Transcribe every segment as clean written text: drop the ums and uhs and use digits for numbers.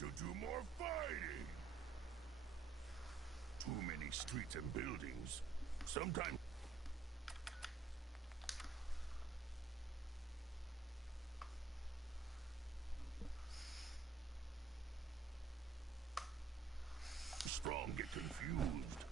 to do more fighting. Too many streets and buildings. Sometimes... strong get confused.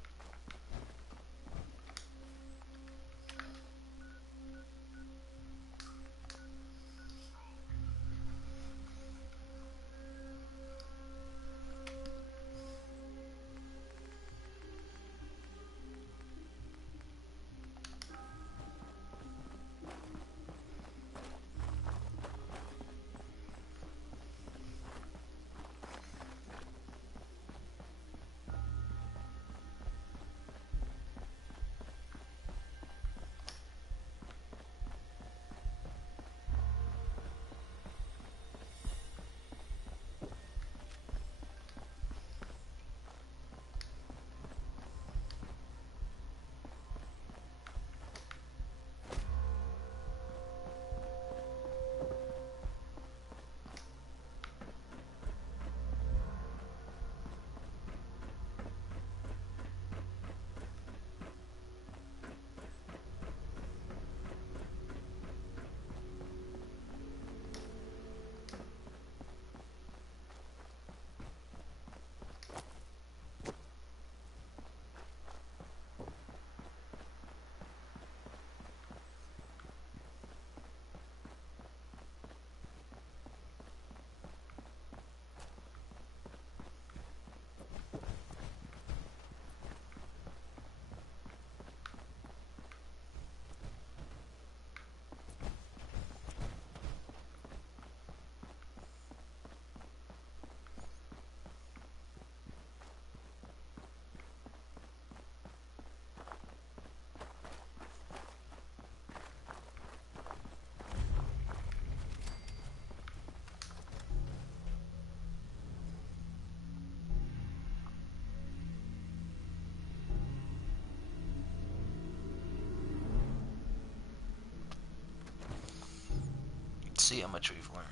See how much we've learned.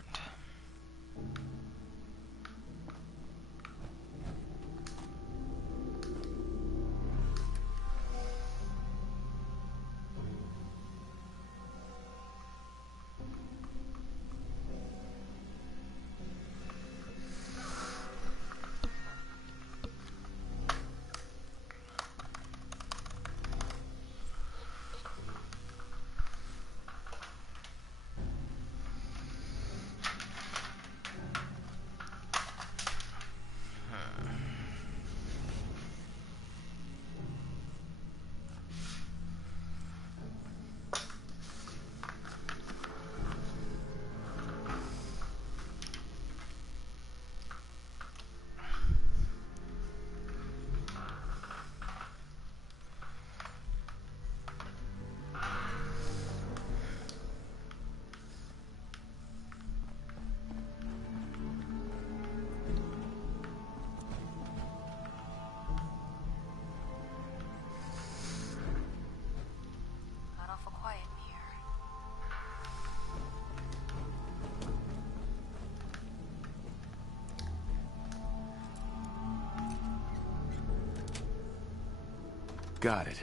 Got it.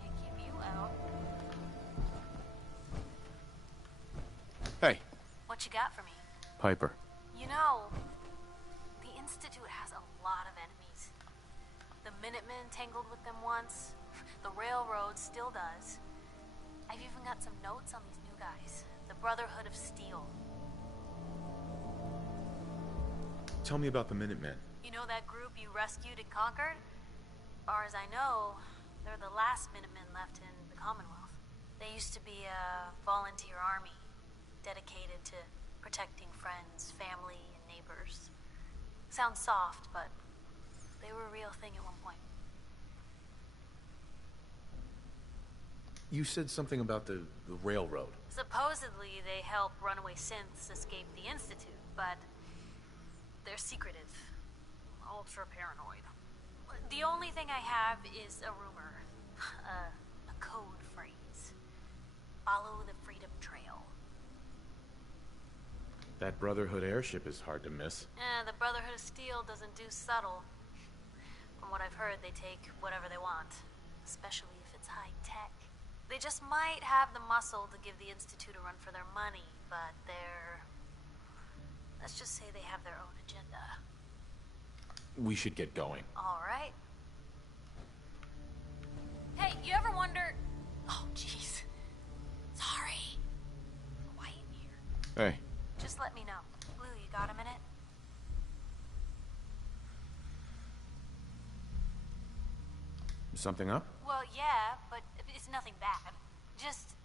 Can't keep you out. Hey. What you got for me? Piper. You know, the Institute has a lot of enemies. The Minutemen tangled with them once. The Railroad still does. I've even got some notes on these new guys. The Brotherhood of Steel. Tell me about the Minutemen. You know that group you rescued and conquered? As far as I know, they're the last Minutemen left in the Commonwealth. They used to be a volunteer army, dedicated to protecting friends, family, and neighbors. Sounds soft, but they were a real thing at one point. You said something about the railroad. Supposedly, they help runaway synths escape the Institute, but they're secretive, ultra paranoid. The only thing I have is a rumor, a code phrase. Follow the Freedom Trail. That Brotherhood airship is hard to miss. The Brotherhood of Steel doesn't do subtle. From what I've heard, they take whatever they want, especially if it's high tech. They just might have the muscle to give the Institute a run for their money, but they're... let's just say they have their own agenda. We should get going. All right. Hey, you ever wonder... Oh, jeez. Sorry. Quiet here. Hey. Just let me know. Blue, you got a minute? Something up? Well, yeah, but it's nothing bad. Just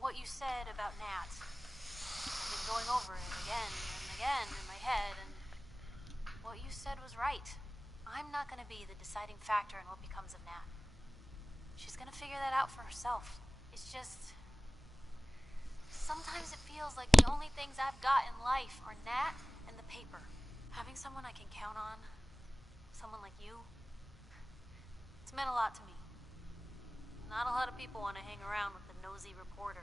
what you said about Nat. I've been going over it again and again in my head, and what you said was right. I'm not going to be the deciding factor in what becomes of Nat. She's going to figure that out for herself. It's just... sometimes it feels like the only things I've got in life are Nat and the paper. Having someone I can count on, someone like you, it's meant a lot to me. Not a lot of people want to hang around with the nosy reporter.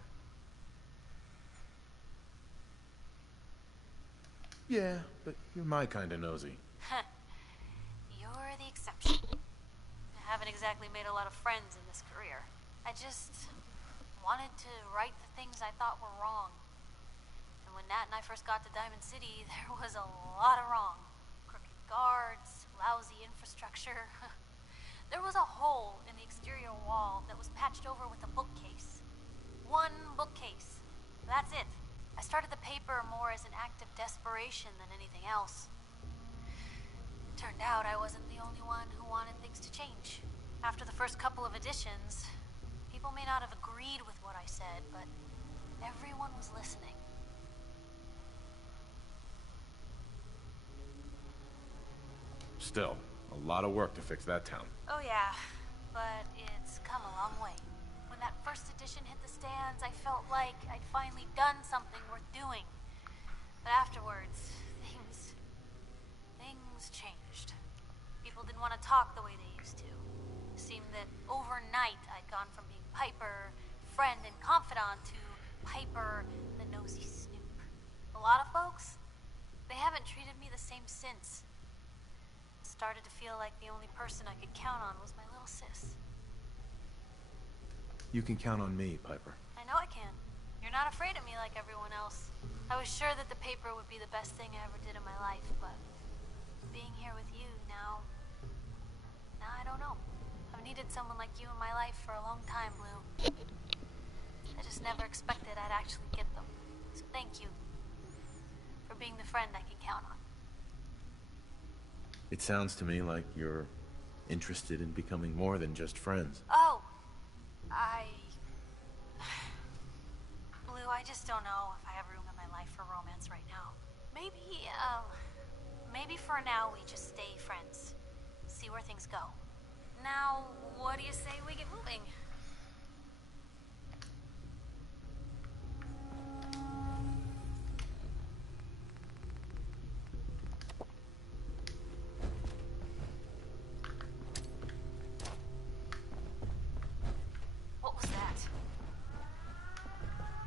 Yeah, but you're my kind of nosy. You're the exception. I haven't exactly made a lot of friends in this career. I just wanted to right the things I thought were wrong. And when Nat and I first got to Diamond City, there was a lot of wrong. Crooked guards, lousy infrastructure. There was a hole in the exterior wall that was patched over with a bookcase. One bookcase. That's it. I started the paper more as an act of desperation than anything else. It turned out I wasn't the only one who wanted things to change. After the first couple of editions, people may not have agreed with what I said, but everyone was listening. Still, a lot of work to fix that town. Oh yeah, but it's come a long way. When that first edition hit the stands, I felt like I'd finally done something worth doing. But afterwards, things changed. People didn't want to talk the way they used to. It seemed that overnight I'd gone from being Piper, friend and confidant, to Piper, the nosy snoop. A lot of folks, they haven't treated me the same since. It started to feel like the only person I could count on was my little sis. You can count on me, Piper. I know I can. You're not afraid of me like everyone else. I was sure that the paper would be the best thing I ever did in my life, but being here with you now I don't know. I've needed someone like you in my life for a long time, Blue. I just never expected I'd actually get them. So thank you for being the friend I can count on. It sounds to me like you're interested in becoming more than just friends. Oh, Blue, I just don't know if I have room in my life for romance right now. Maybe for now we just stay friends. See where things go. Now, what do you say we get moving? What was that?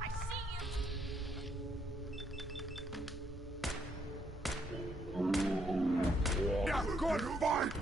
I see you! Yeah, good fight!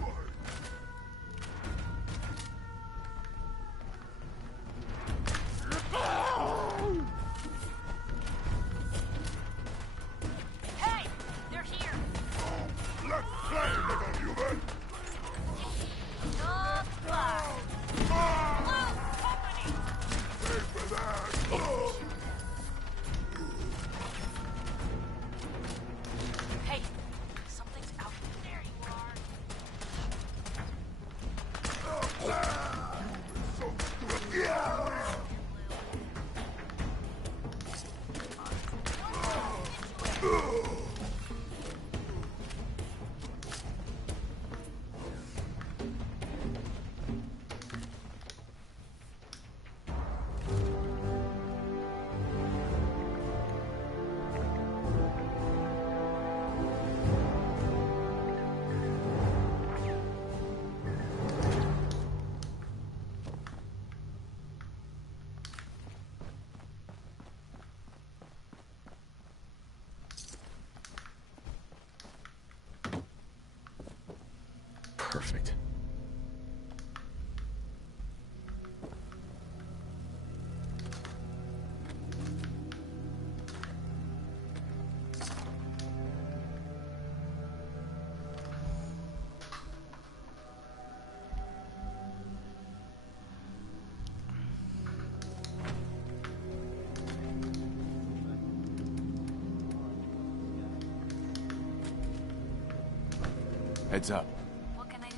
Heads up. What can I do?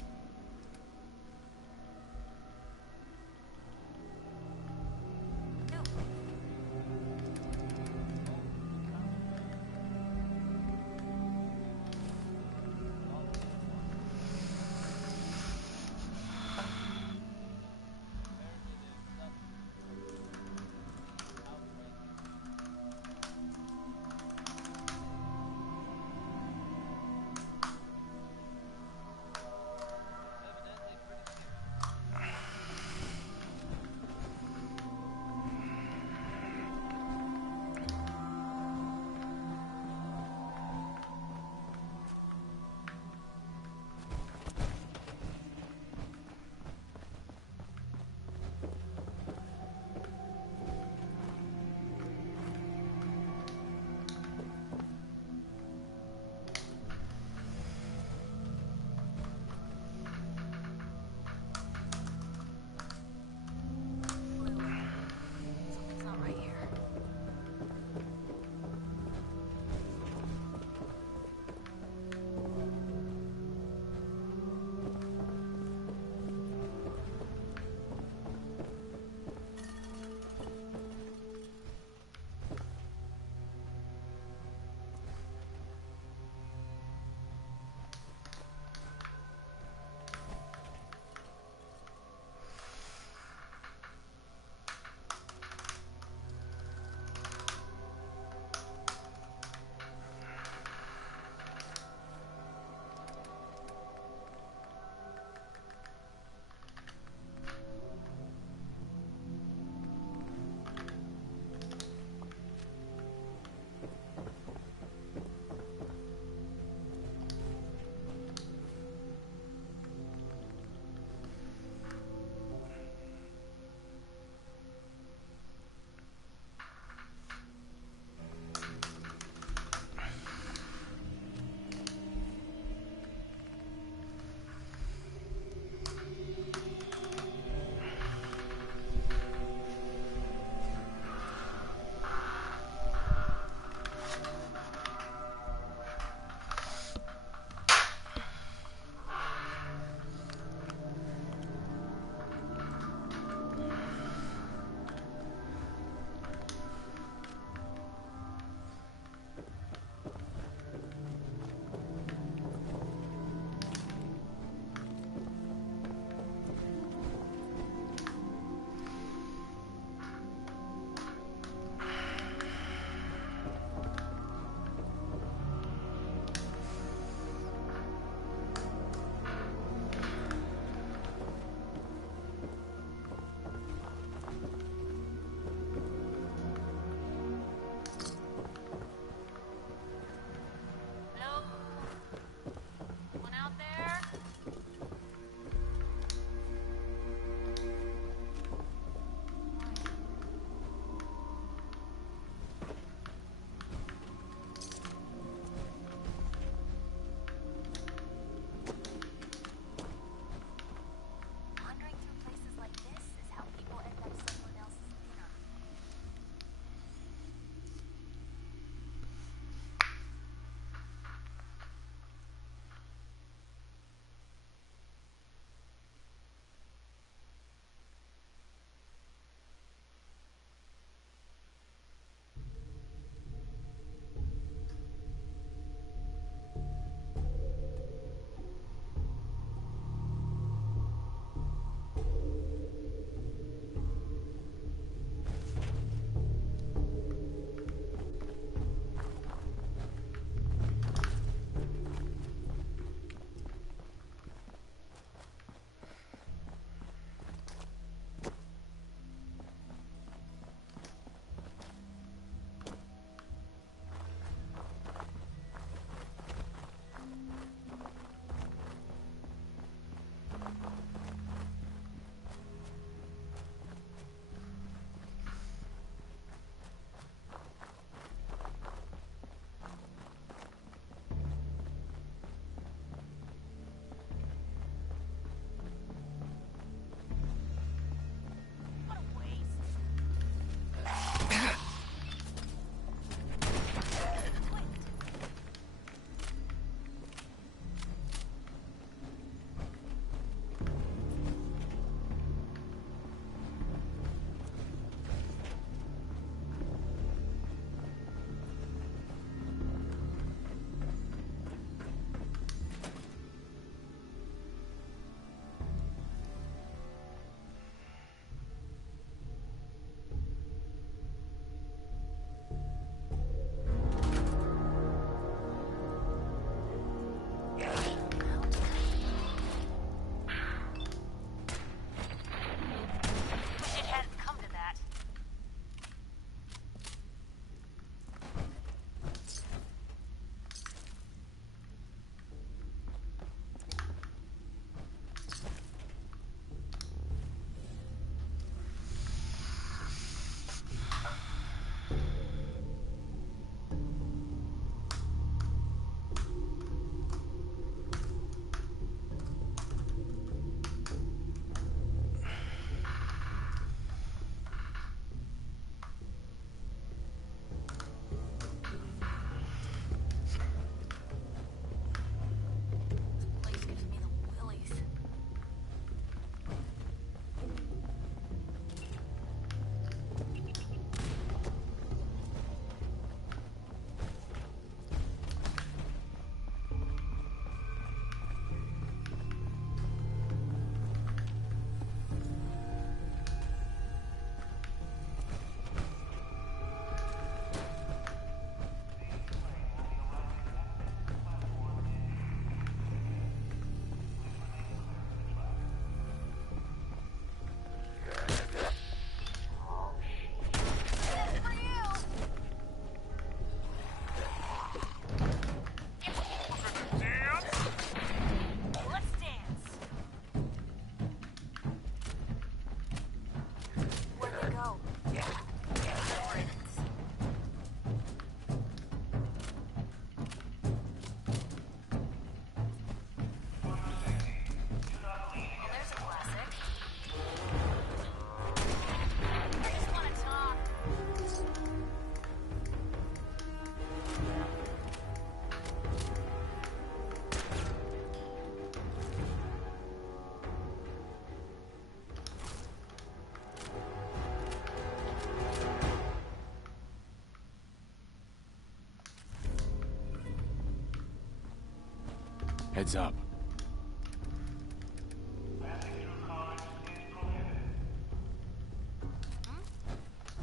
Heads up.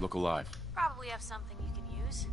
Look alive. Probably have something you can use.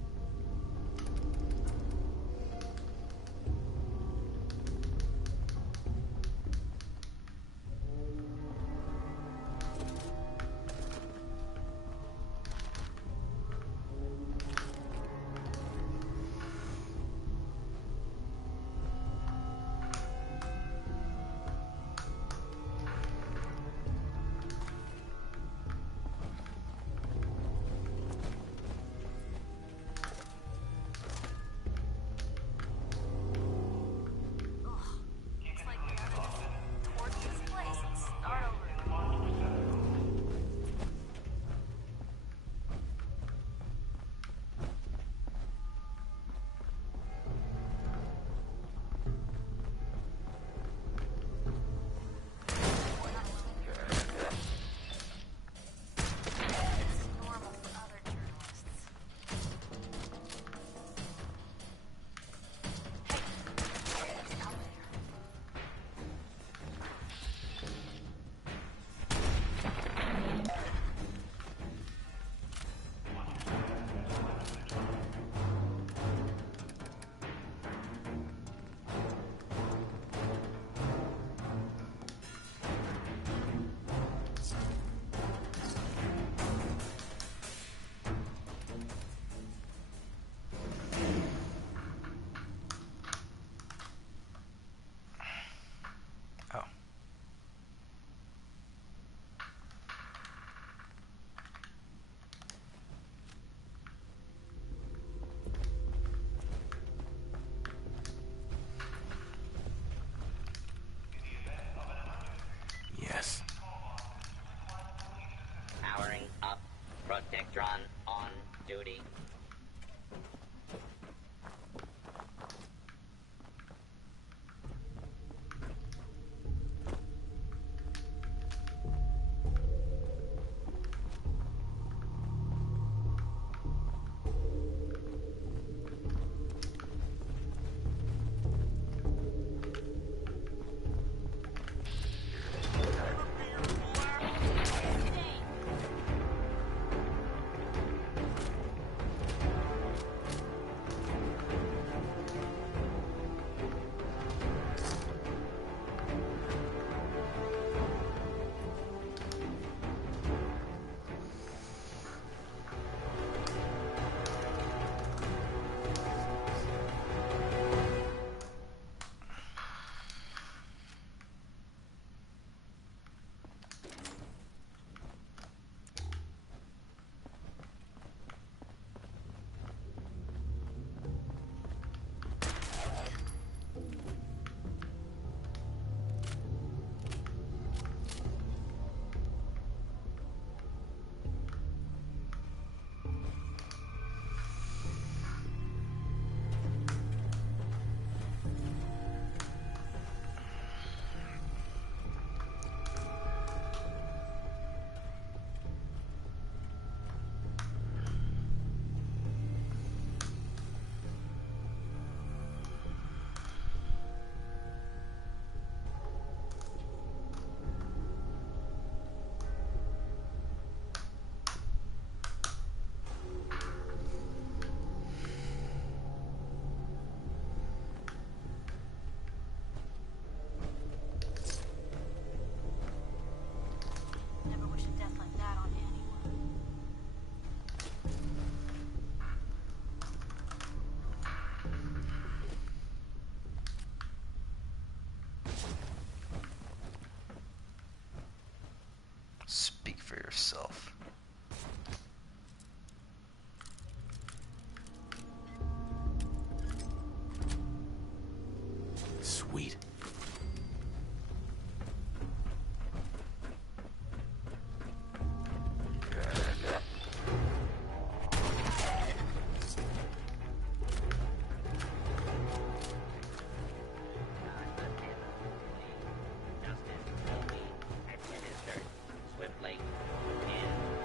Oh. Yes. Powering up. Protectron on duty. Never wish a death like that on anyone. Speak for yourself. Sweet. Justice will be administered swiftly in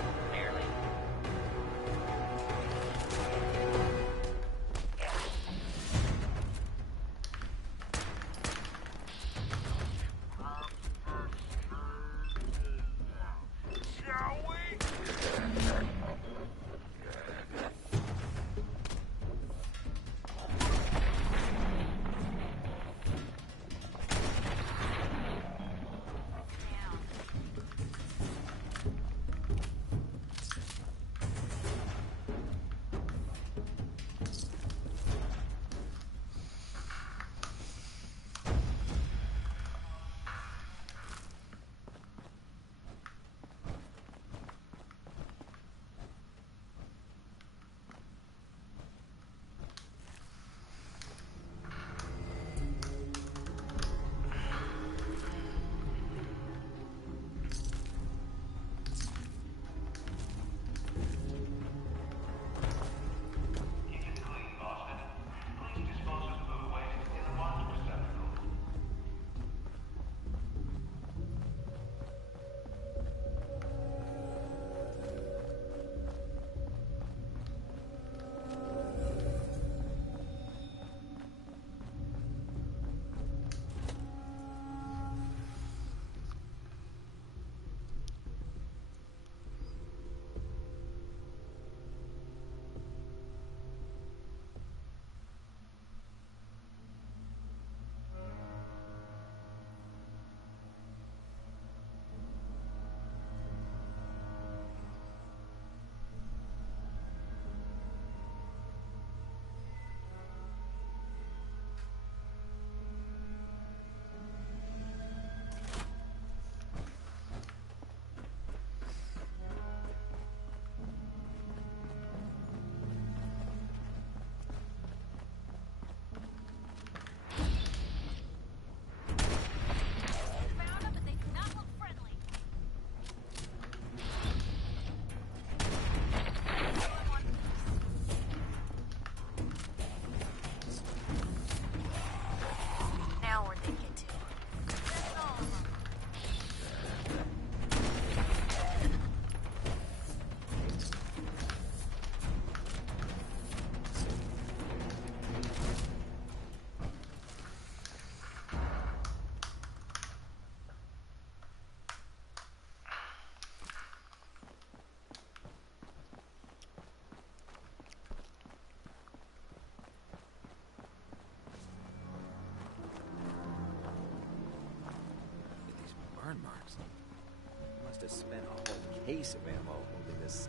to spend a whole case of ammo holding this.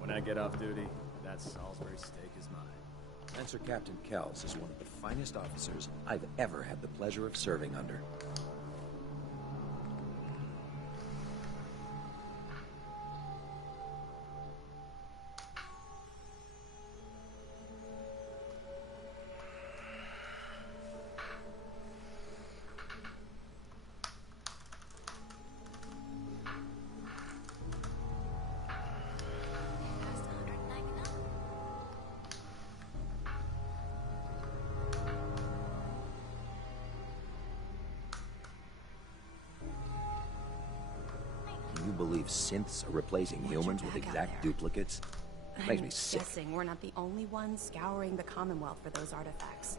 When I get off duty, that Salisbury steak is mine. Answer Captain Kells is one of the finest officers I've ever had the pleasure of serving under. Cost $199. Can you believe synths are replacing Watch your humans with back out exact there. duplicates? Makes me I'm sick. guessing we're not the only ones scouring the Commonwealth for those artifacts.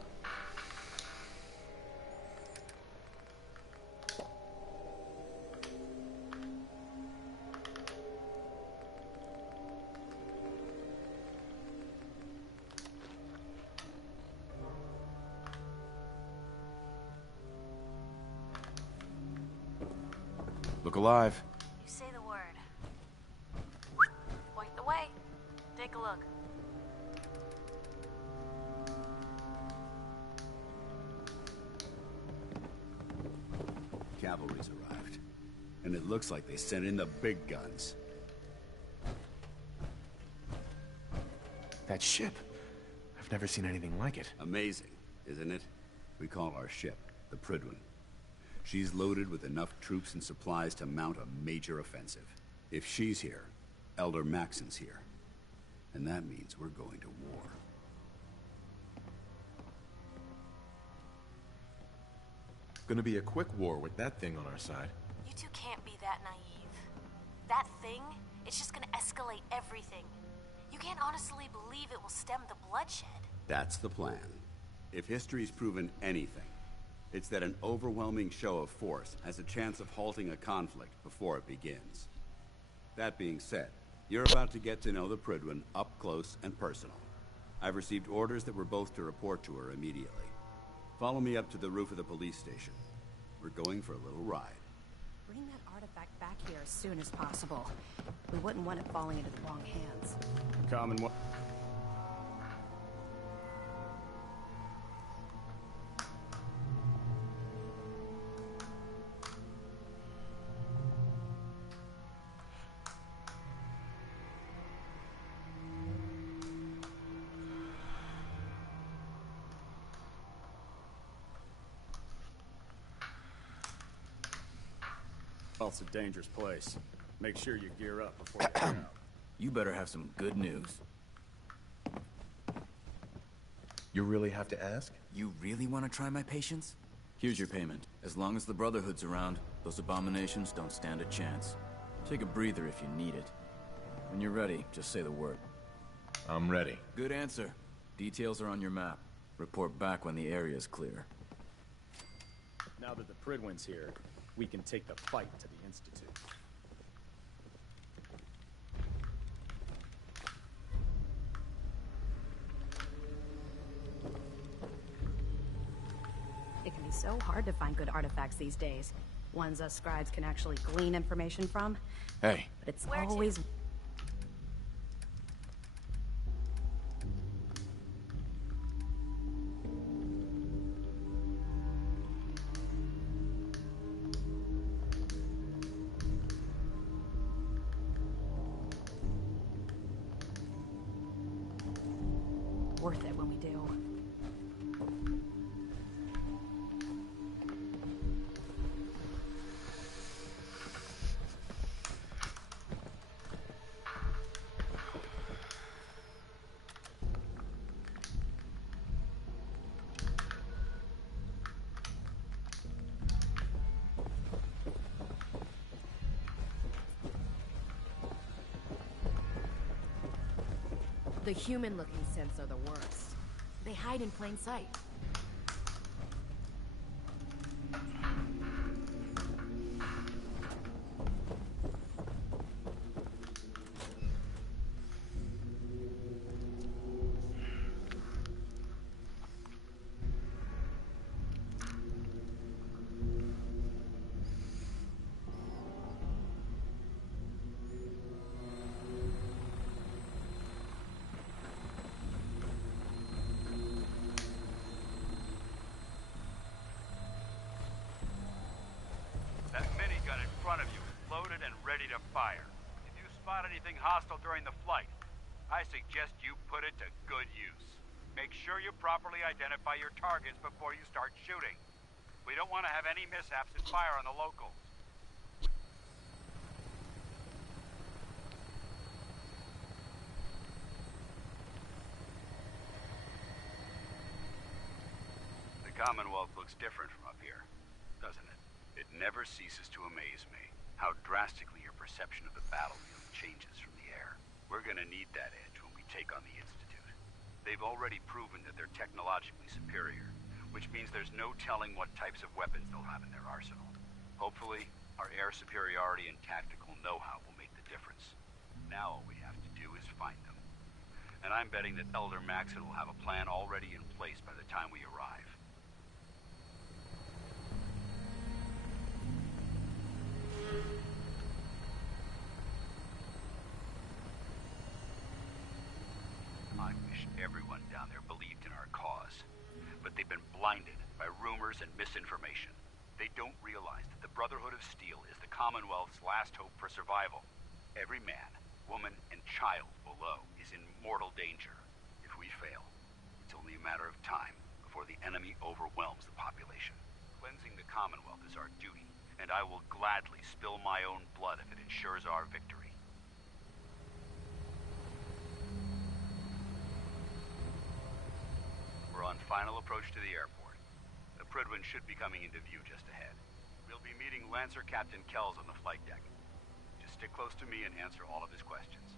Look alive. You say the word. Point the way. Take a look. Cavalry's arrived. And it looks like they sent in the big guns. That ship. I've never seen anything like it. Amazing, isn't it? We call our ship the Prydwen. She's loaded with enough troops and supplies to mount a major offensive. If she's here, Elder Maxon's here. And that means we're going to war. Gonna be a quick war with that thing on our side. You two can't be that naive. That thing, it's just gonna escalate everything. You can't honestly believe it will stem the bloodshed. That's the plan. If history's proven anything, it's that an overwhelming show of force has a chance of halting a conflict before it begins. That being said, you're about to get to know the Prydwen up close and personal. I've received orders that we're both to report to her immediately. Follow me up to the roof of the police station. We're going for a little ride. Bring that artifact back here as soon as possible. We wouldn't want it falling into the wrong hands. Commonwealth. Well, it's a dangerous place. Make sure you gear up before you get out. You better have some good news. You really have to ask? You really want to try my patience? Here's your payment. As long as the Brotherhood's around, those abominations don't stand a chance. Take a breather if you need it. When you're ready, just say the word. I'm ready. Good answer. Details are on your map. Report back when the area's clear. Now that the Prydwen's here, we can take the fight to the Institute. It can be so hard to find good artifacts these days. Ones us scribes can actually glean information from. Hey, But it's Where to? always... worth it when we do. The human-looking synths are the worst. They hide in plain sight. ready to fire. If you spot anything hostile during the flight, I suggest you put it to good use. Make sure you properly identify your targets before you start shooting. We don't want to have any mishaps and fire on the locals. The Commonwealth looks different from up here, doesn't it? It never ceases to amaze me how drastically your perception of the battlefield changes from the air. We're gonna need that edge when we take on the Institute. They've already proven that they're technologically superior, which means there's no telling what types of weapons they'll have in their arsenal. Hopefully, our air superiority and tactical know-how will make the difference. Now all we have to do is find them. And I'm betting that Elder Maxon will have a plan already in place by the time we arrive. I wish everyone down there believed in our cause. But they've been blinded by rumors and misinformation. They don't realize that the Brotherhood of Steel is the Commonwealth's last hope for survival. Every man, woman, and child below is in mortal danger. If we fail, it's only a matter of time before the enemy overwhelms the population. Cleansing the Commonwealth is our duty, and I will gladly spill my own blood if it ensures our victory. We're on final approach to the airport. The Prydwen should be coming into view just ahead. We'll be meeting Lancer Captain Kells on the flight deck. Just stick close to me and answer all of his questions.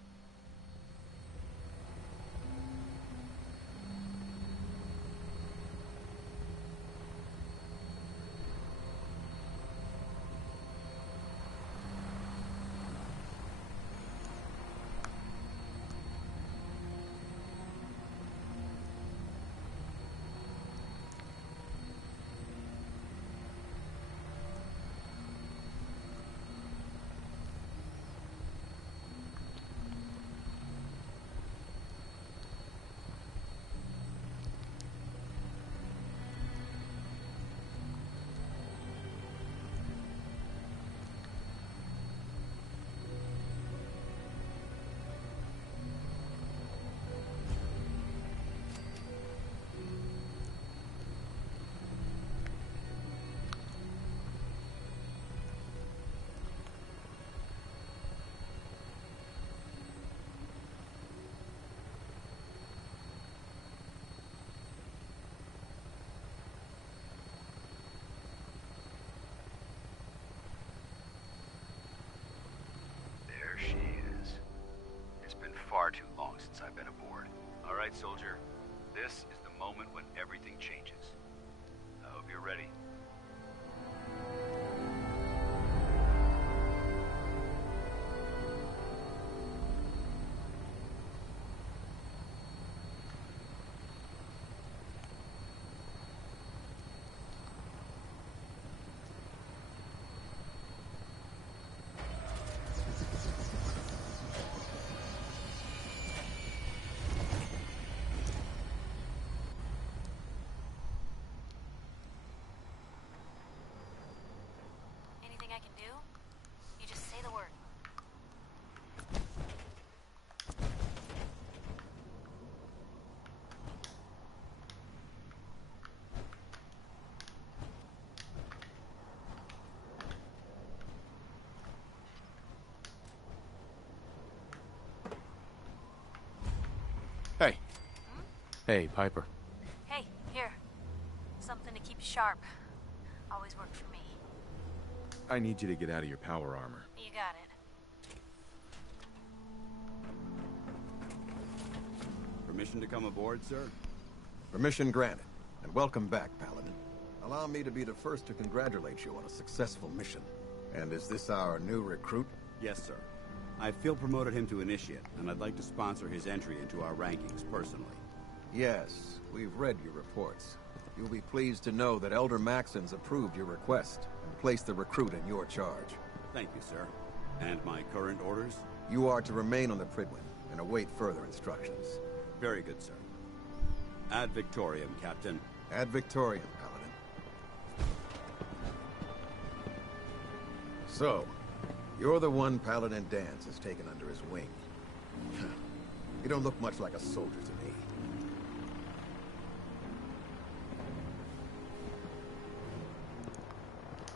She is. It's been far too long since I've been aboard. All right, soldier. This is the moment when everything changes. I hope you're ready. I can do? You just say the word. Hey. Hey, Piper. Hey, here. Something to keep sharp. Always worked for me. I need you to get out of your power armor. You got it. Permission to come aboard, sir? Permission granted. And welcome back, Paladin. Allow me to be the first to congratulate you on a successful mission. And is this our new recruit? Yes, sir. I feel promoted him to initiate, and I'd like to sponsor his entry into our rankings personally. Yes, we've read your reports. You'll be pleased to know that Elder Maxon's approved your request and placed the recruit in your charge. Thank you, sir. And my current orders? You are to remain on the Prydwen and await further instructions. Very good, sir. Ad Victoriam, Captain. Ad Victoriam, Paladin. So, You're the one Paladin Danse has taken under his wing. You don't look much like a soldier to me.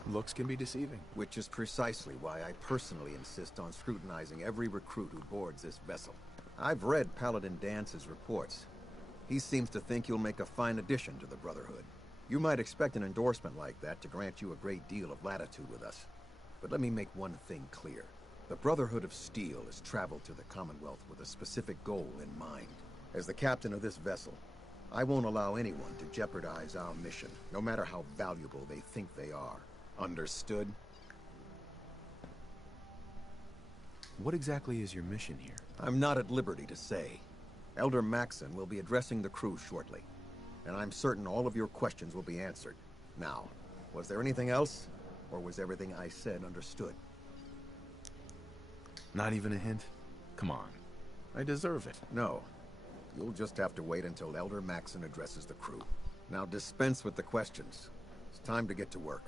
Looks can be deceiving. Which is precisely why I personally insist on scrutinizing every recruit who boards this vessel. I've read Paladin Dance's reports. He seems to think you'll make a fine addition to the Brotherhood. You might expect an endorsement like that to grant you a great deal of latitude with us. But let me make one thing clear. The Brotherhood of Steel has traveled to the Commonwealth with a specific goal in mind. As the captain of this vessel, I won't allow anyone to jeopardize our mission, no matter how valuable they think they are. Understood? What exactly is your mission here? I'm not at liberty to say. Elder Maxon will be addressing the crew shortly, and I'm certain all of your questions will be answered. Now, was there anything else, or was everything I said understood? Not even a hint? Come on. I deserve it. No. You'll just have to wait until Elder Maxon addresses the crew. Now dispense with the questions. It's time to get to work.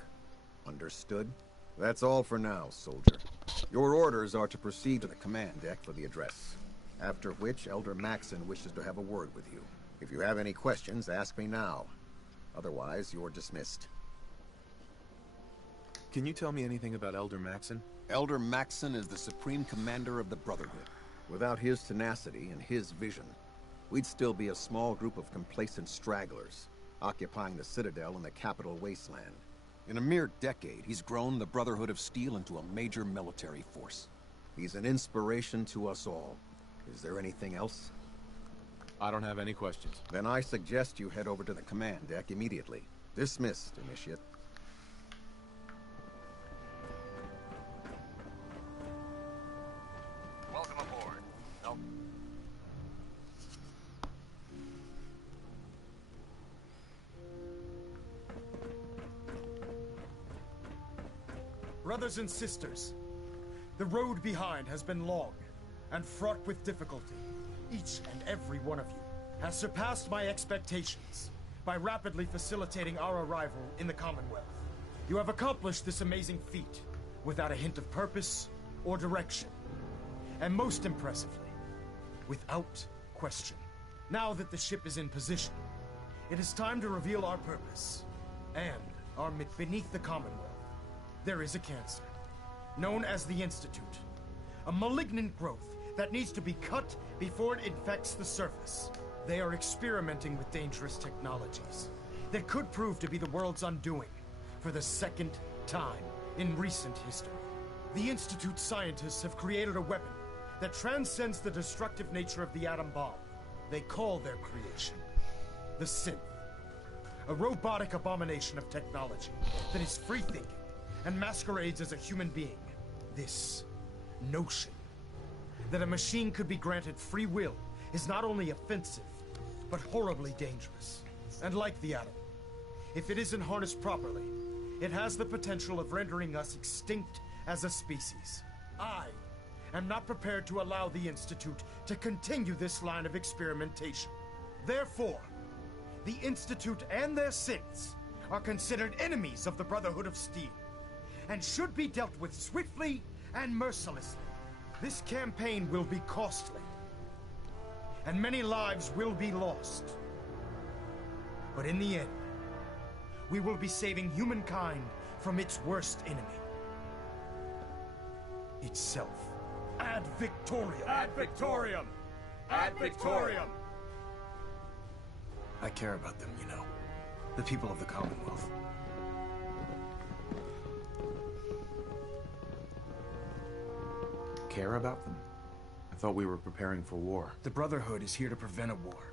Understood? That's all for now, soldier. Your orders are to proceed to the command deck for the address. After which, Elder Maxon wishes to have a word with you. If you have any questions, ask me now. Otherwise, you're dismissed. Can you tell me anything about Elder Maxon? Elder Maxon is the Supreme Commander of the Brotherhood. Without his tenacity and his vision, we'd still be a small group of complacent stragglers, occupying the Citadel in the capital wasteland. In a mere decade, he's grown the Brotherhood of Steel into a major military force. He's an inspiration to us all. Is there anything else? I don't have any questions. Then I suggest you head over to the command deck immediately. Dismissed, Initiate. Welcome aboard. Brothers and sisters, the road behind has been long and fraught with difficulty. Each and every one of you has surpassed my expectations by rapidly facilitating our arrival in the Commonwealth. You have accomplished this amazing feat without a hint of purpose or direction. And most impressively, without question. Now that the ship is in position, it is time to reveal our purpose and our beneath the Commonwealth. There is a cancer, known as the Institute, a malignant growth that needs to be cut before it infects the surface. They are experimenting with dangerous technologies that could prove to be the world's undoing for the second time in recent history. The Institute scientists have created a weapon that transcends the destructive nature of the atom bomb. They call their creation the Synth, a robotic abomination of technology that is free-thinking and masquerades as a human being. This notion that a machine could be granted free will is not only offensive, but horribly dangerous. And like the atom, if it isn't harnessed properly, it has the potential of rendering us extinct as a species. I am not prepared to allow the Institute to continue this line of experimentation. Therefore, the Institute and their synths are considered enemies of the Brotherhood of Steel, and should be dealt with swiftly and mercilessly. This campaign will be costly, and many lives will be lost. But in the end, we will be saving humankind from its worst enemy. Itself. Ad Victoriam! Ad Victoriam! Ad Victoriam! I care about them, you know. The people of the Commonwealth. Care about them? I thought we were preparing for war. The Brotherhood is here to prevent a war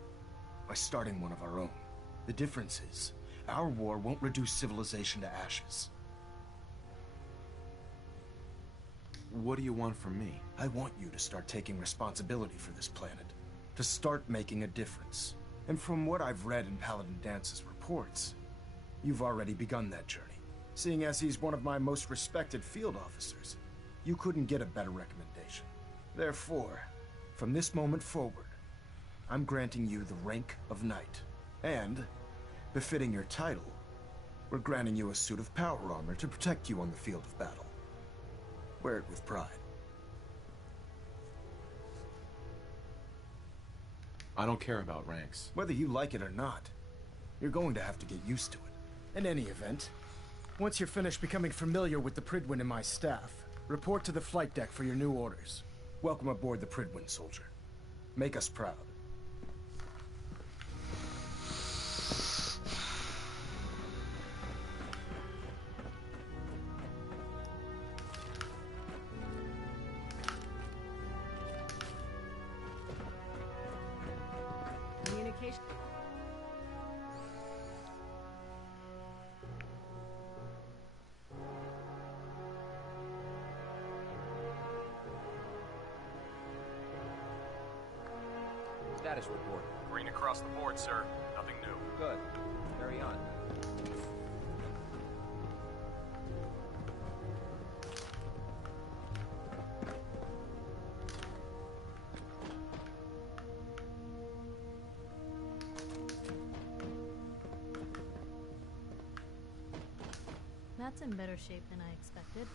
by starting one of our own. The difference is, our war won't reduce civilization to ashes. What do you want from me? I want you to start taking responsibility for this planet. To start making a difference. And from what I've read in Paladin Dance's reports, you've already begun that journey. Seeing as he's one of my most respected field officers, you couldn't get a better recommendation. Therefore, from this moment forward, I'm granting you the rank of Knight. And, befitting your title, we're granting you a suit of power armor to protect you on the field of battle. Wear it with pride. I don't care about ranks. Whether you like it or not, you're going to have to get used to it. In any event, once you're finished becoming familiar with the Pridwin and my staff, report to the flight deck for your new orders. Welcome aboard the Pridwin, soldier. Make us proud. Communication. Status report. Green across the board, sir. Nothing new. Good. Carry on. That's in better shape than I expected.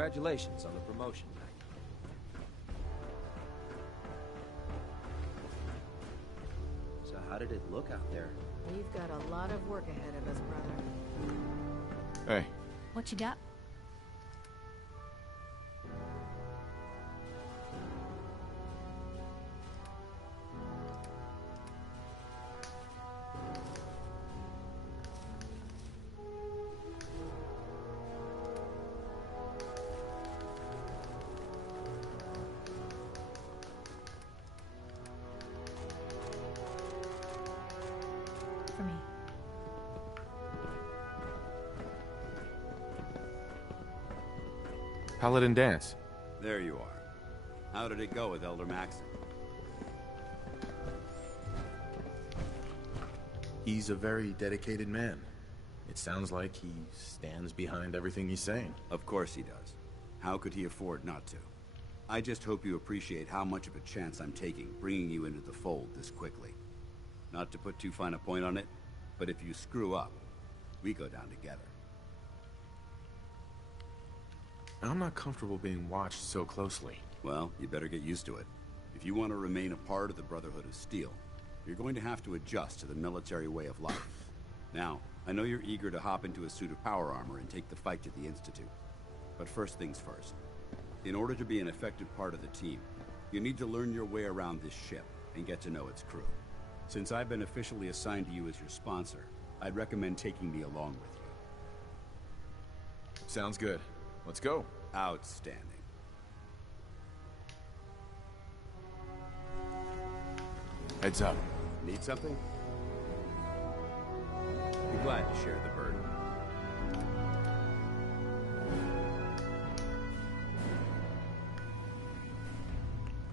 Congratulations on the promotion, Knight. So how did it look out there? We've got a lot of work ahead of us, brother. Hey. What you got? For me. Paladin Dance. There you are. How did it go with Elder Maxon? He's a very dedicated man. It sounds like he stands behind everything he's saying. Of course he does. How could he afford not to? I just hope you appreciate how much of a chance I'm taking bringing you into the fold this quickly. Not to put too fine a point on it, but if you screw up, we go down together. I'm not comfortable being watched so closely. Well, you better get used to it. If you want to remain a part of the Brotherhood of Steel, you're going to have to adjust to the military way of life. Now, I know you're eager to hop into a suit of power armor and take the fight to the Institute. But first things first. In order to be an effective part of the team, you need to learn your way around this ship and get to know its crew. Since I've been officially assigned to you as your sponsor, I'd recommend taking me along with you. Sounds good. Let's go. Outstanding. Heads up. Need something? Be glad to share the burden.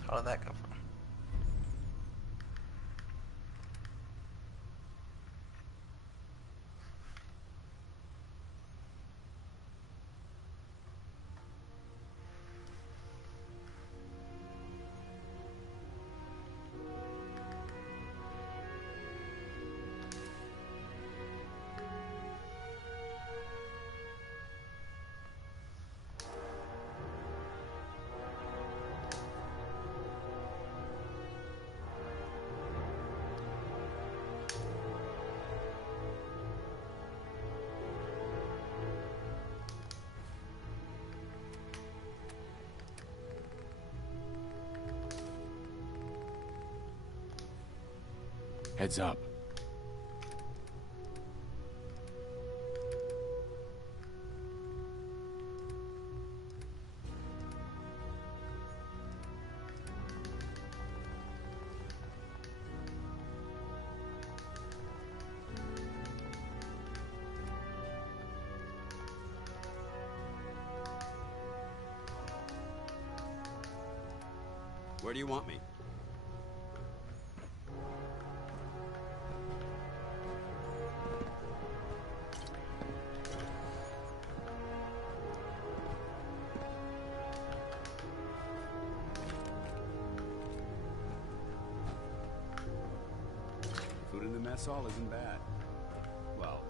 How did that go from? Heads up. Where do you want me? Food in the mess hall isn't bad. Well,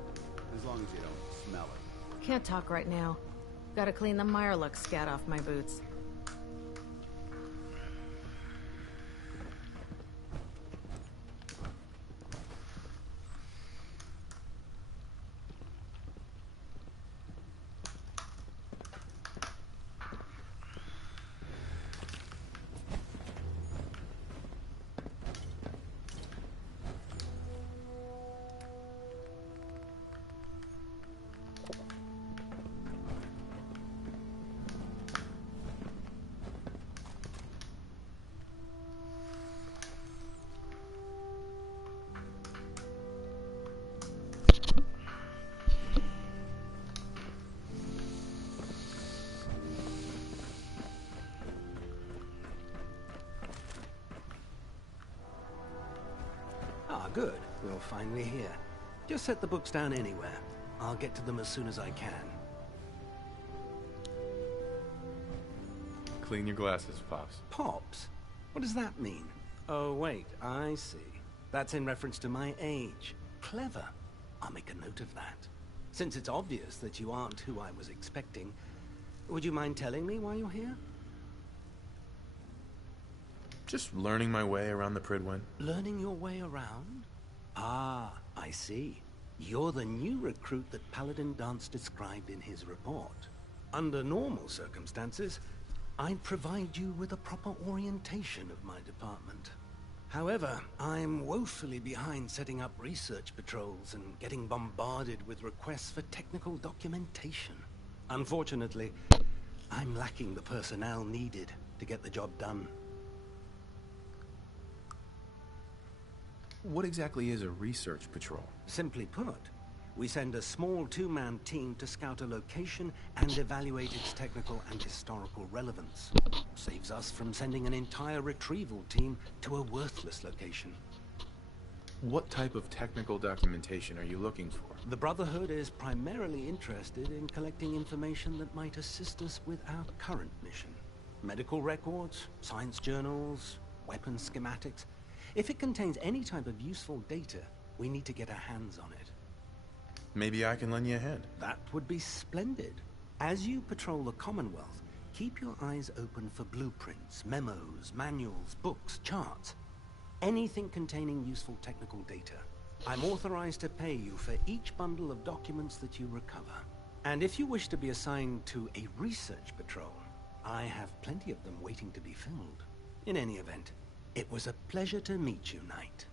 as long as you don't smell it. Can't talk right now. Gotta clean the Mirelux scat off my boots. Ah, good. We're finally here. Just set the books down anywhere. I'll get to them as soon as I can. Clean your glasses, Pops. Pops? What does that mean? Oh, wait, I see. That's in reference to my age. Clever. I'll make a note of that. Since it's obvious that you aren't who I was expecting, Would you mind telling me why you're here? Just learning my way around the Pridwen. Learning your way around? Ah, I see. You're the new recruit that Paladin Dance described in his report. Under normal circumstances, I'd provide you with a proper orientation of my department. However, I'm woefully behind setting up research patrols and getting bombarded with requests for technical documentation. Unfortunately, I'm lacking the personnel needed to get the job done. What exactly is a research patrol? Simply put, we send a small two-man team to scout a location and evaluate its technical and historical relevance. Saves us from sending an entire retrieval team to a worthless location. What type of technical documentation are you looking for? The Brotherhood is primarily interested in collecting information that might assist us with our current mission. Medical records, science journals, weapon schematics. If it contains any type of useful data, we need to get our hands on it. Maybe I can lend you a hand. That would be splendid. As you patrol the Commonwealth, keep your eyes open for blueprints, memos, manuals, books, charts. Anything containing useful technical data. I'm authorized to pay you for each bundle of documents that you recover. And if you wish to be assigned to a research patrol, I have plenty of them waiting to be filled. In any event, it was a pleasure to meet you, Knight.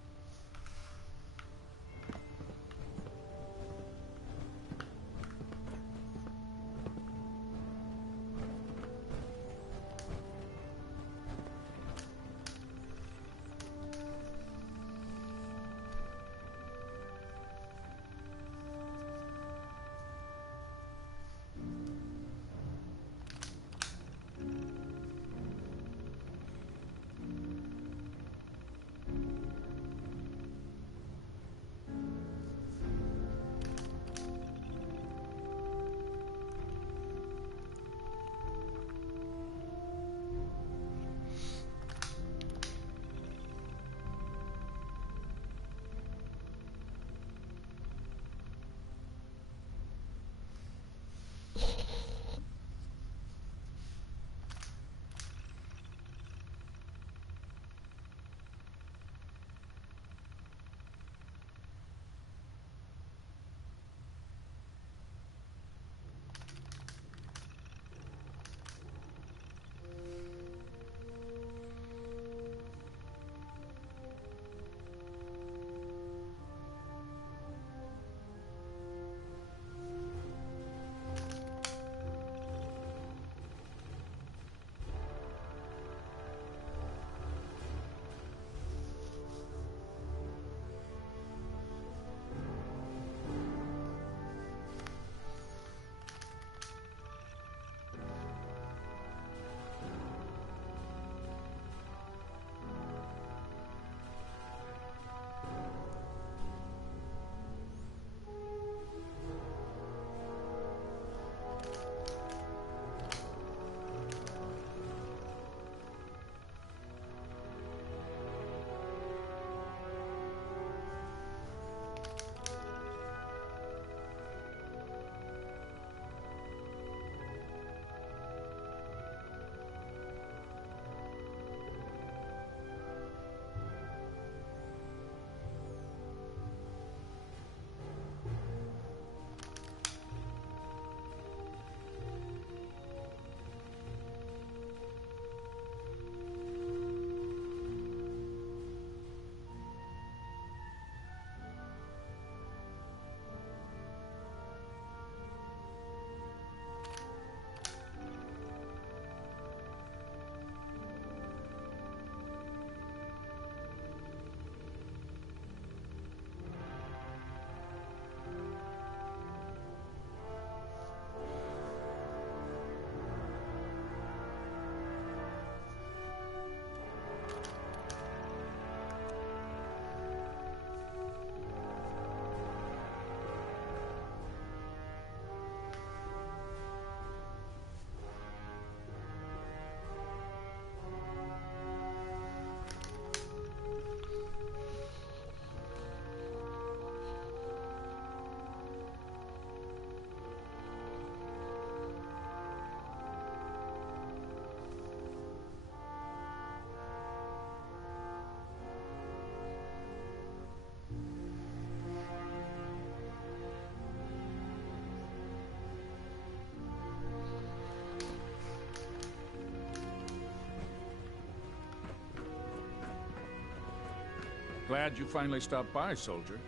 Glad you finally stopped by, soldier.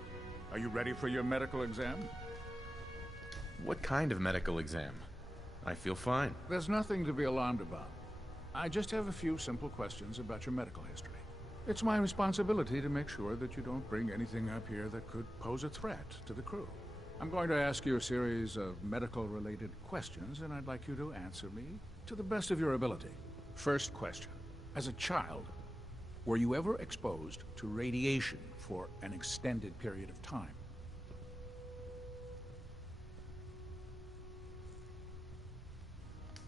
Are you ready for your medical exam? What kind of medical exam? I feel fine. There's nothing to be alarmed about. I just have a few simple questions about your medical history. It's my responsibility to make sure that you don't bring anything up here that could pose a threat to the crew. I'm going to ask you a series of medical-related questions, and I'd like you to answer me to the best of your ability. First question. As a child, were you ever exposed to radiation for an extended period of time?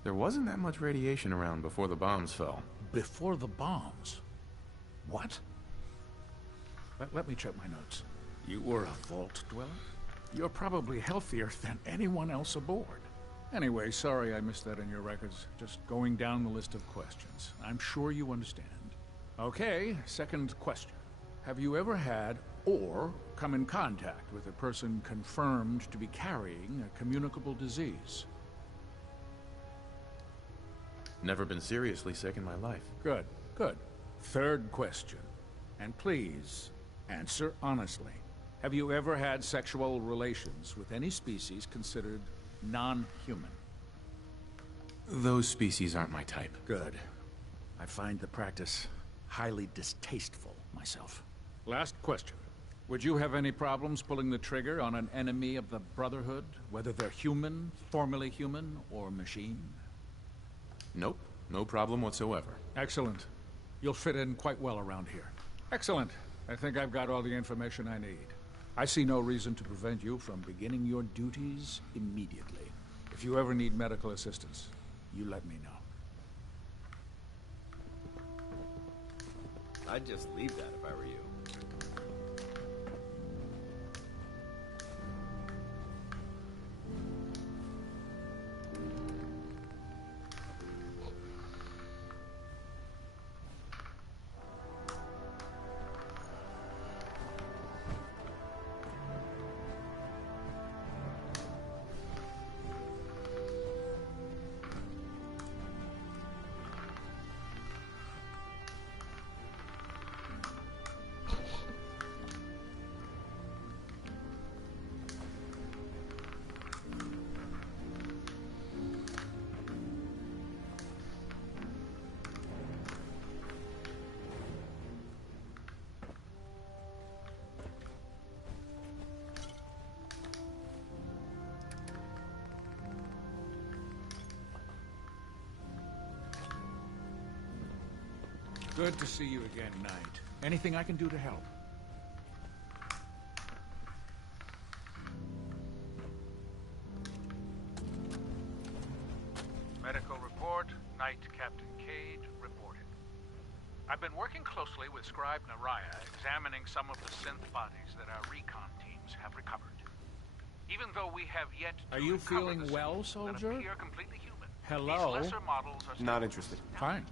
There wasn't that much radiation around before the bombs fell. Before the bombs? What? Let me check my notes. You were a vault dweller? You're probably healthier than anyone else aboard. Anyway, sorry I missed that in your records. Just going down the list of questions. I'm sure you understand. Okay, second question. Have you ever had or come in contact with a person confirmed to be carrying a communicable disease? Never been seriously sick in my life. Good, good. Third question. And please, answer honestly. Have you ever had sexual relations with any species considered non-human? Those species aren't my type. Good. I find the practice highly distasteful myself. Last question. Would you have any problems pulling the trigger on an enemy of the Brotherhood, whether they're human, formerly human, or machine? Nope. No problem whatsoever. Excellent. You'll fit in quite well around here. Excellent. I think I've got all the information I need. I see no reason to prevent you from beginning your duties immediately. If you ever need medical assistance, you let me know. I'd just leave that if I were you. Good to see you again, Knight. Anything I can do to help? Medical report, Knight Captain Cade reporting. I've been working closely with Scribe Naraya, examining some of the synth bodies that our recon teams have recovered. Even though we have yet to Are you recover feeling the well, synths soldier? that appear completely human. Hello? These lesser models are still Not interested. Fine.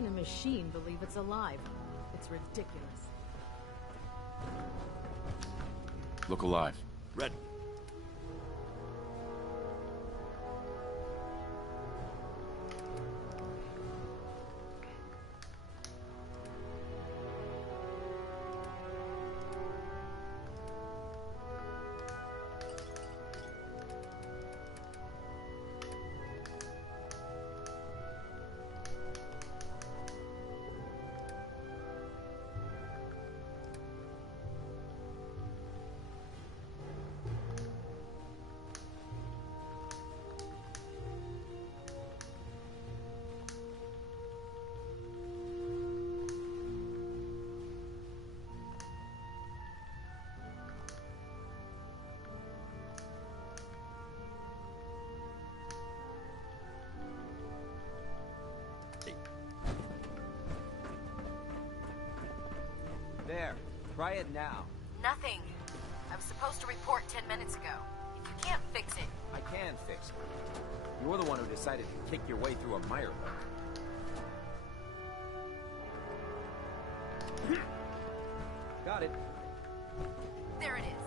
can a machine believe it's alive? It's ridiculous. Look alive. Red. There. Try it now. Nothing. I was supposed to report 10 minutes ago. If you can't fix it... I can fix it. You're the one who decided to kick your way through a mire hole. Got it. There it is.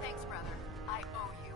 Thanks, brother. I owe you.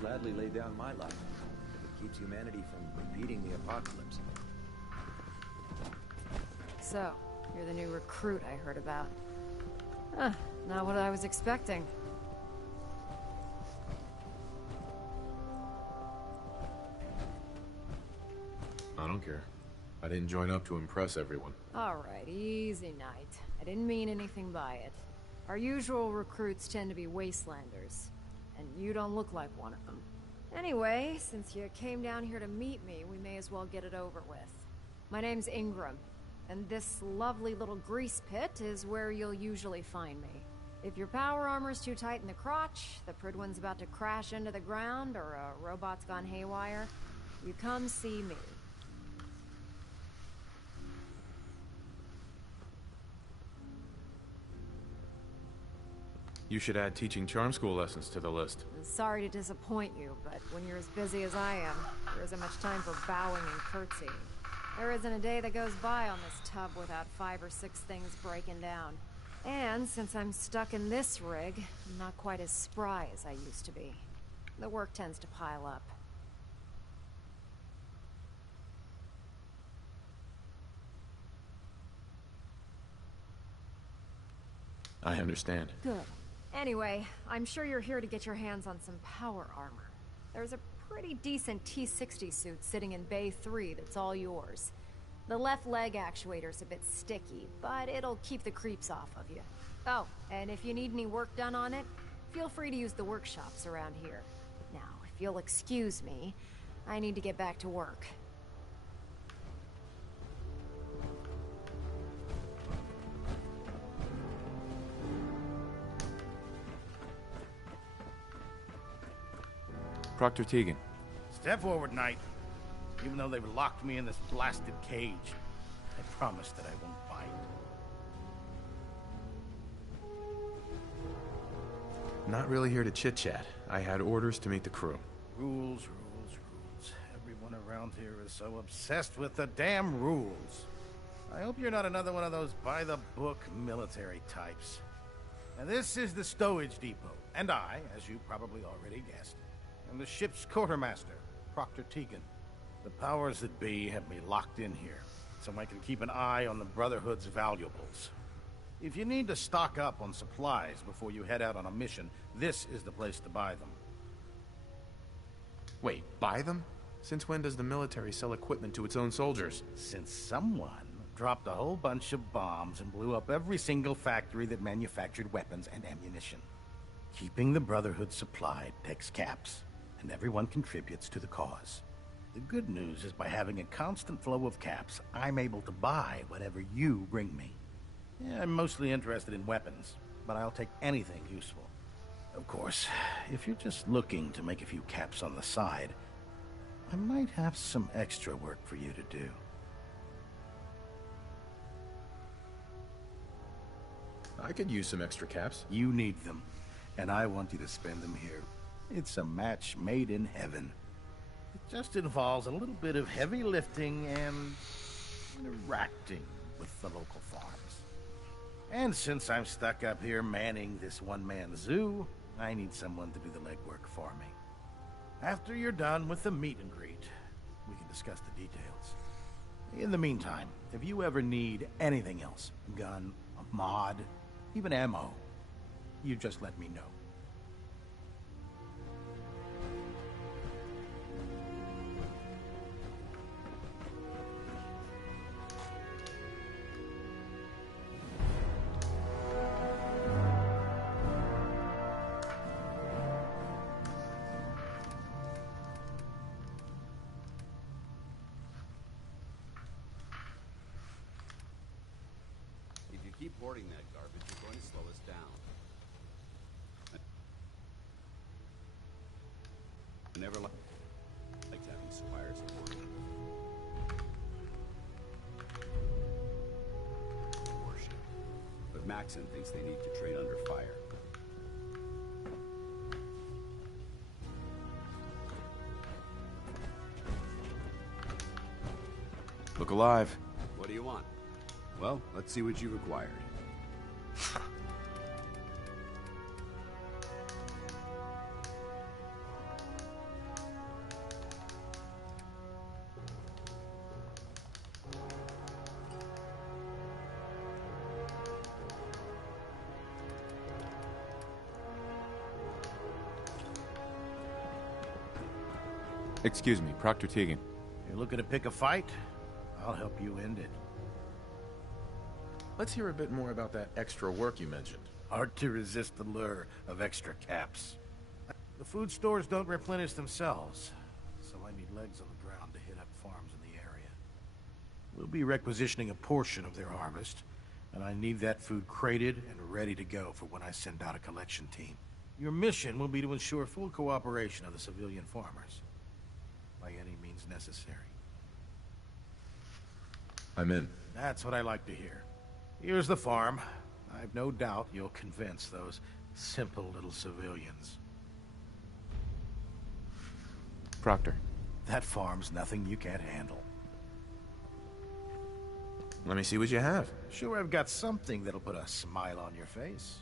gladly lay down my life if it keeps humanity from repeating the apocalypse. So, you're the new recruit I heard about. Huh, not what I was expecting. I don't care. I didn't join up to impress everyone. Alright, easy night. I didn't mean anything by it. Our usual recruits tend to be wastelanders, and you don't look like one of them. Anyway, since you came down here to meet me, we may as well get it over with. My name's Ingram, and this lovely little grease pit is where you'll usually find me. If your power armor's too tight in the crotch, the Pridwin's about to crash into the ground, or a robot's gone haywire, you come see me. You should add teaching charm school lessons to the list. Sorry to disappoint you, but when you're as busy as I am, there isn't much time for bowing and curtsying. There isn't a day that goes by on this tub without 5 or 6 things breaking down. And since I'm stuck in this rig, I'm not quite as spry as I used to be. The work tends to pile up. I understand. Good. Anyway, I'm sure you're here to get your hands on some power armor. There's a pretty decent T-60 suit sitting in Bay 3 that's all yours. The left leg actuator's a bit sticky, but it'll keep the creeps off of you. Oh, and if you need any work done on it, feel free to use the workshops around here. Now, if you'll excuse me, I need to get back to work. Proctor Tegan. Step forward, Knight. Even though they've locked me in this blasted cage, I promise that I won't bite. Not really here to chit-chat. I had orders to meet the crew. Rules, rules, rules. Everyone around here is so obsessed with the damn rules. I hope you're not another one of those by-the-book military types. Now, this is the stowage depot, and I, as you probably already guessed, am the ship's quartermaster, Proctor Tegan. The powers that be have me locked in here, so I can keep an eye on the Brotherhood's valuables. If you need to stock up on supplies before you head out on a mission, this is the place to buy them. Wait, buy them? Since when does the military sell equipment to its own soldiers? Since someone dropped a whole bunch of bombs and blew up every single factory that manufactured weapons and ammunition. Keeping the Brotherhood supplied takes caps, and everyone contributes to the cause. The good news is by having a constant flow of caps, I'm able to buy whatever you bring me. Yeah, I'm mostly interested in weapons, but I'll take anything useful. Of course, if you're just looking to make a few caps on the side, I might have some extra work for you to do. I could use some extra caps. You need them, and I want you to spend them here. It's a match made in heaven. It just involves a little bit of heavy lifting and interacting with the local farms. And since I'm stuck up here manning this one-man zoo, I need someone to do the legwork for me. After you're done with the meet and greet, we can discuss the details. In the meantime, if you ever need anything else, a gun, a mod, even ammo, you just let me know. If you keep hoarding that garbage, you're going to slow us down. I never liked having suppliers hoarding. Worship. But Maxon thinks they need to train under fire. Look alive. What do you want? Well, let's see what you've acquired. Excuse me, Proctor Tegan. You're looking to pick a fight? I'll help you end it. Let's hear a bit more about that extra work you mentioned. Hard to resist the lure of extra caps. The food stores don't replenish themselves, so I need legs on the ground to hit up farms in the area. We'll be requisitioning a portion of their harvest, and I need that food crated and ready to go for when I send out a collection team. Your mission will be to ensure full cooperation of the civilian farmers, by any means necessary. I'm in. That's what I like to hear. Here's the farm. I've no doubt you'll convince those simple little civilians. Proctor. That farm's nothing you can't handle. Let me see what you have. Sure, I've got something that'll put a smile on your face.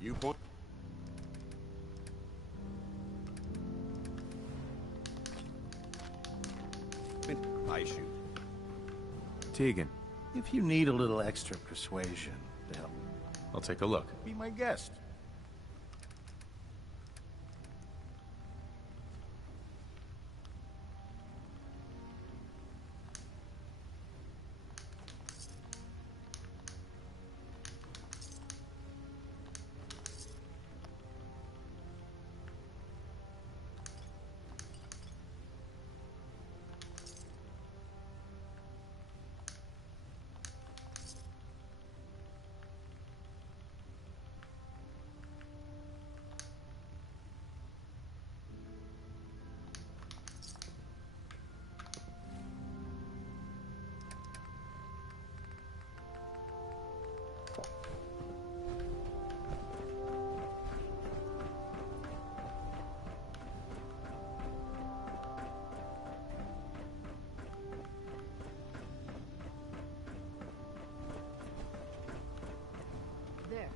You point. I shoot. Tegan. If you need a little extra persuasion to help, I'll take a look. be my guest.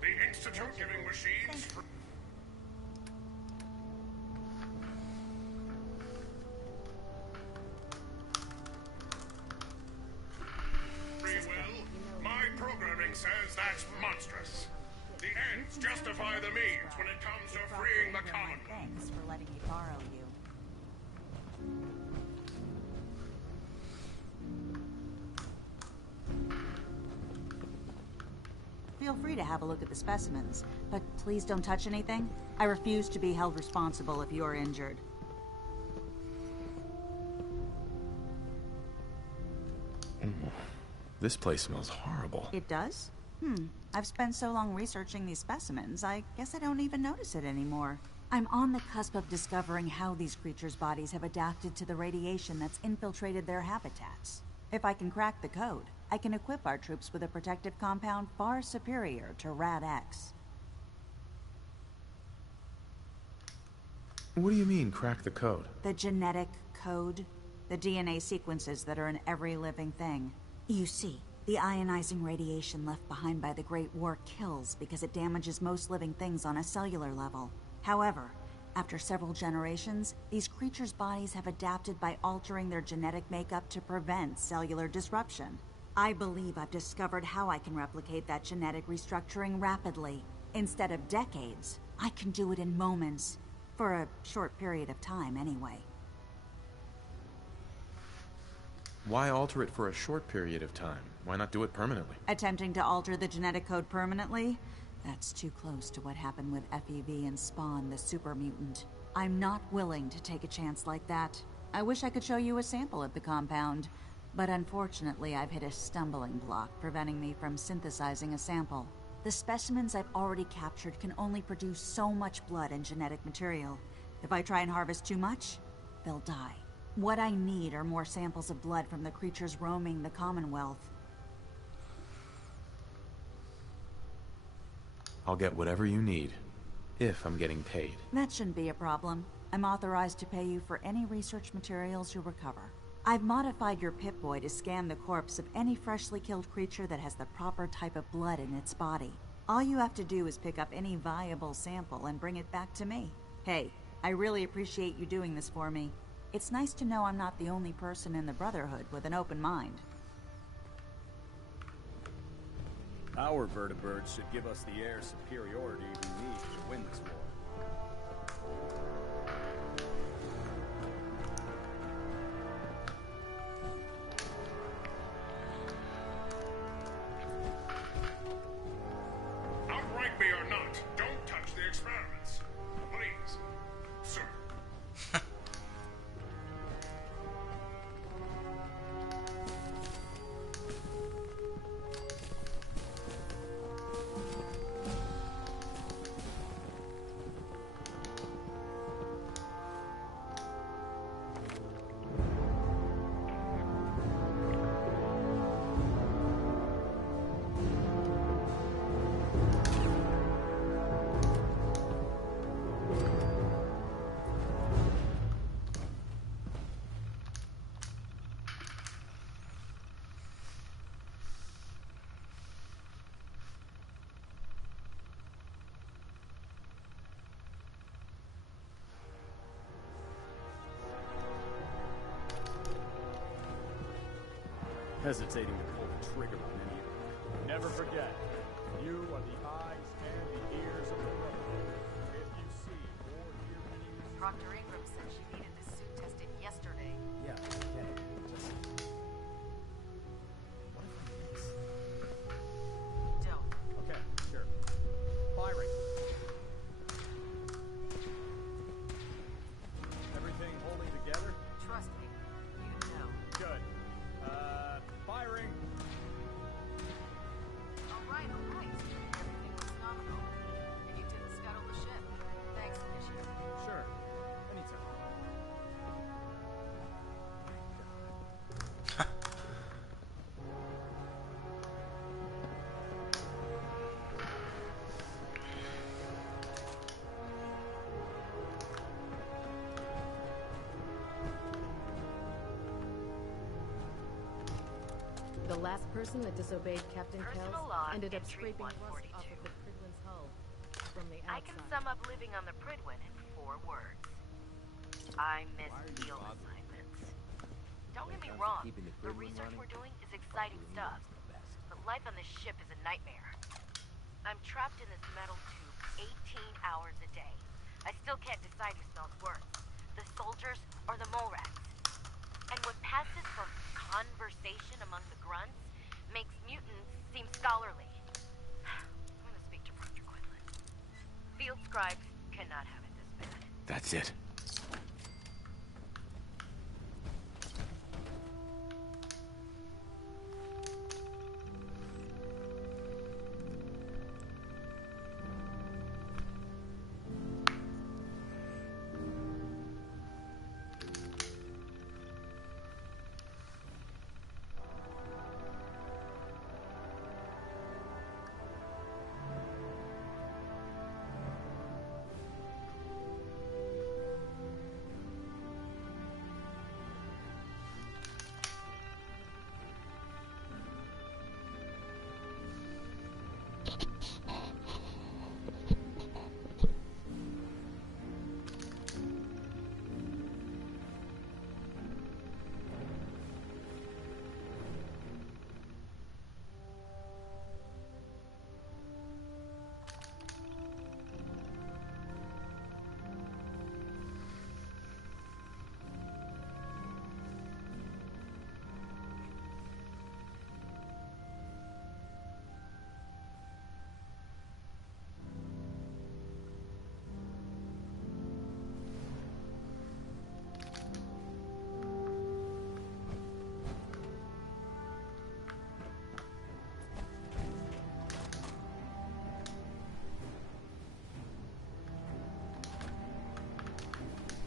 The Institute giving machines. Free will? My programming says that's monstrous. The ends justify the means when it comes to freeing the Commonwealth. Thanks for letting me borrow you. Feel free to have a look at the specimens, but please don't touch anything. I refuse to be held responsible if you're injured. This place smells horrible. It does? I've spent so long researching these specimens, I guess I don't even notice it anymore. I'm on the cusp of discovering how these creatures' bodies have adapted to the radiation that's infiltrated their habitats. If I can crack the code, I can equip our troops with a protective compound far superior to Rad-X. What do you mean, crack the code? The genetic code. The DNA sequences that are in every living thing. You see, the ionizing radiation left behind by the Great War kills because it damages most living things on a cellular level. However, after several generations, these creatures' bodies have adapted by altering their genetic makeup to prevent cellular disruption. I believe I've discovered how I can replicate that genetic restructuring rapidly. Instead of decades, I can do it in moments. For a short period of time, anyway. Why alter it for a short period of time? Why not do it permanently? Attempting to alter the genetic code permanently? That's too close to what happened with FEV and Spawn, the super mutant. I'm not willing to take a chance like that. I wish I could show you a sample of the compound, but unfortunately I've hit a stumbling block preventing me from synthesizing a sample. The specimens I've already captured can only produce so much blood and genetic material. If I try and harvest too much, they'll die. What I need are more samples of blood from the creatures roaming the Commonwealth. I'll get whatever you need, if I'm getting paid. That shouldn't be a problem. I'm authorized to pay you for any research materials you recover. I've modified your Pip-Boy to scan the corpse of any freshly killed creature that has the proper type of blood in its body. All you have to do is pick up any viable sample and bring it back to me. Hey, I really appreciate you doing this for me. It's nice to know I'm not the only person in the Brotherhood with an open mind. Our vertibirds should give us the air superiority we need to win this war. Outright me or not, don't touch the experiments. Please, sir. Hesitating to pull the trigger on any of them. Never forget, you are the eyes and the ears of the Brotherhood. If you see or hear any... Proctor Ingram said she needed this suit tested yesterday. Yeah, just... What if I miss? Don't. Okay, sure. Firing. Everything holding together? Trust me, you know. Good. Firing. All right. Everything looks nominal. We need to scuttle the ship. Thanks, Commissioner. Sure. Anytime. The last person that disobeyed Captain Personal Kells log ended up entry scraping rust 142. off of the Pridwin's hull from the I outside. can sum up living on the Pridwin in 4 words. I miss field assignments. Don't get me wrong, the research we're doing is exciting stuff, but life on this ship is a nightmare. I'm trapped in this metal tube 18 hours a day. I still can't decide who smells worse, the soldiers or the mole rats. And what passes for conversation among the grunts makes mutants seem scholarly. I'm gonna speak to Proctor Quinlan. Field scribes cannot have it this bad. That's it.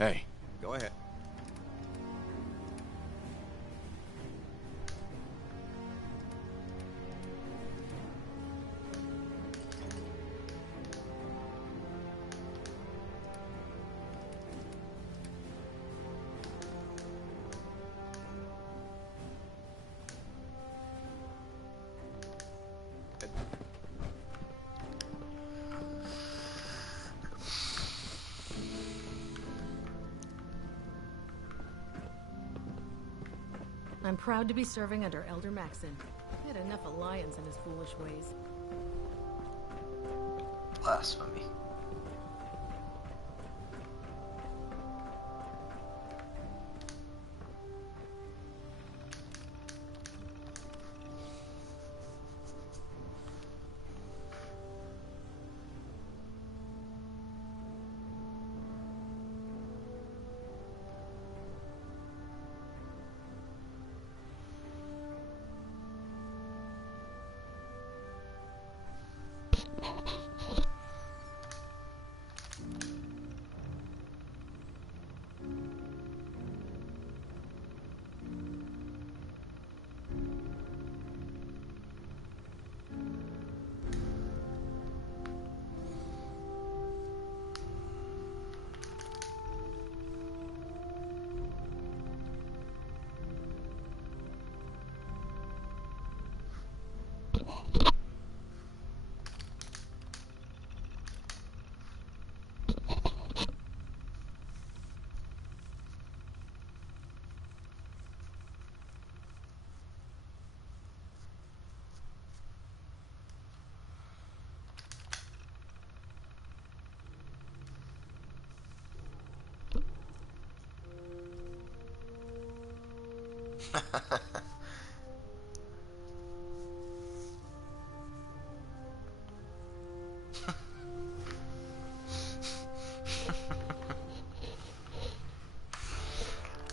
Hey. Go ahead. I'm proud to be serving under Elder Maxon. He had enough alliance in his foolish ways. Blasphemy.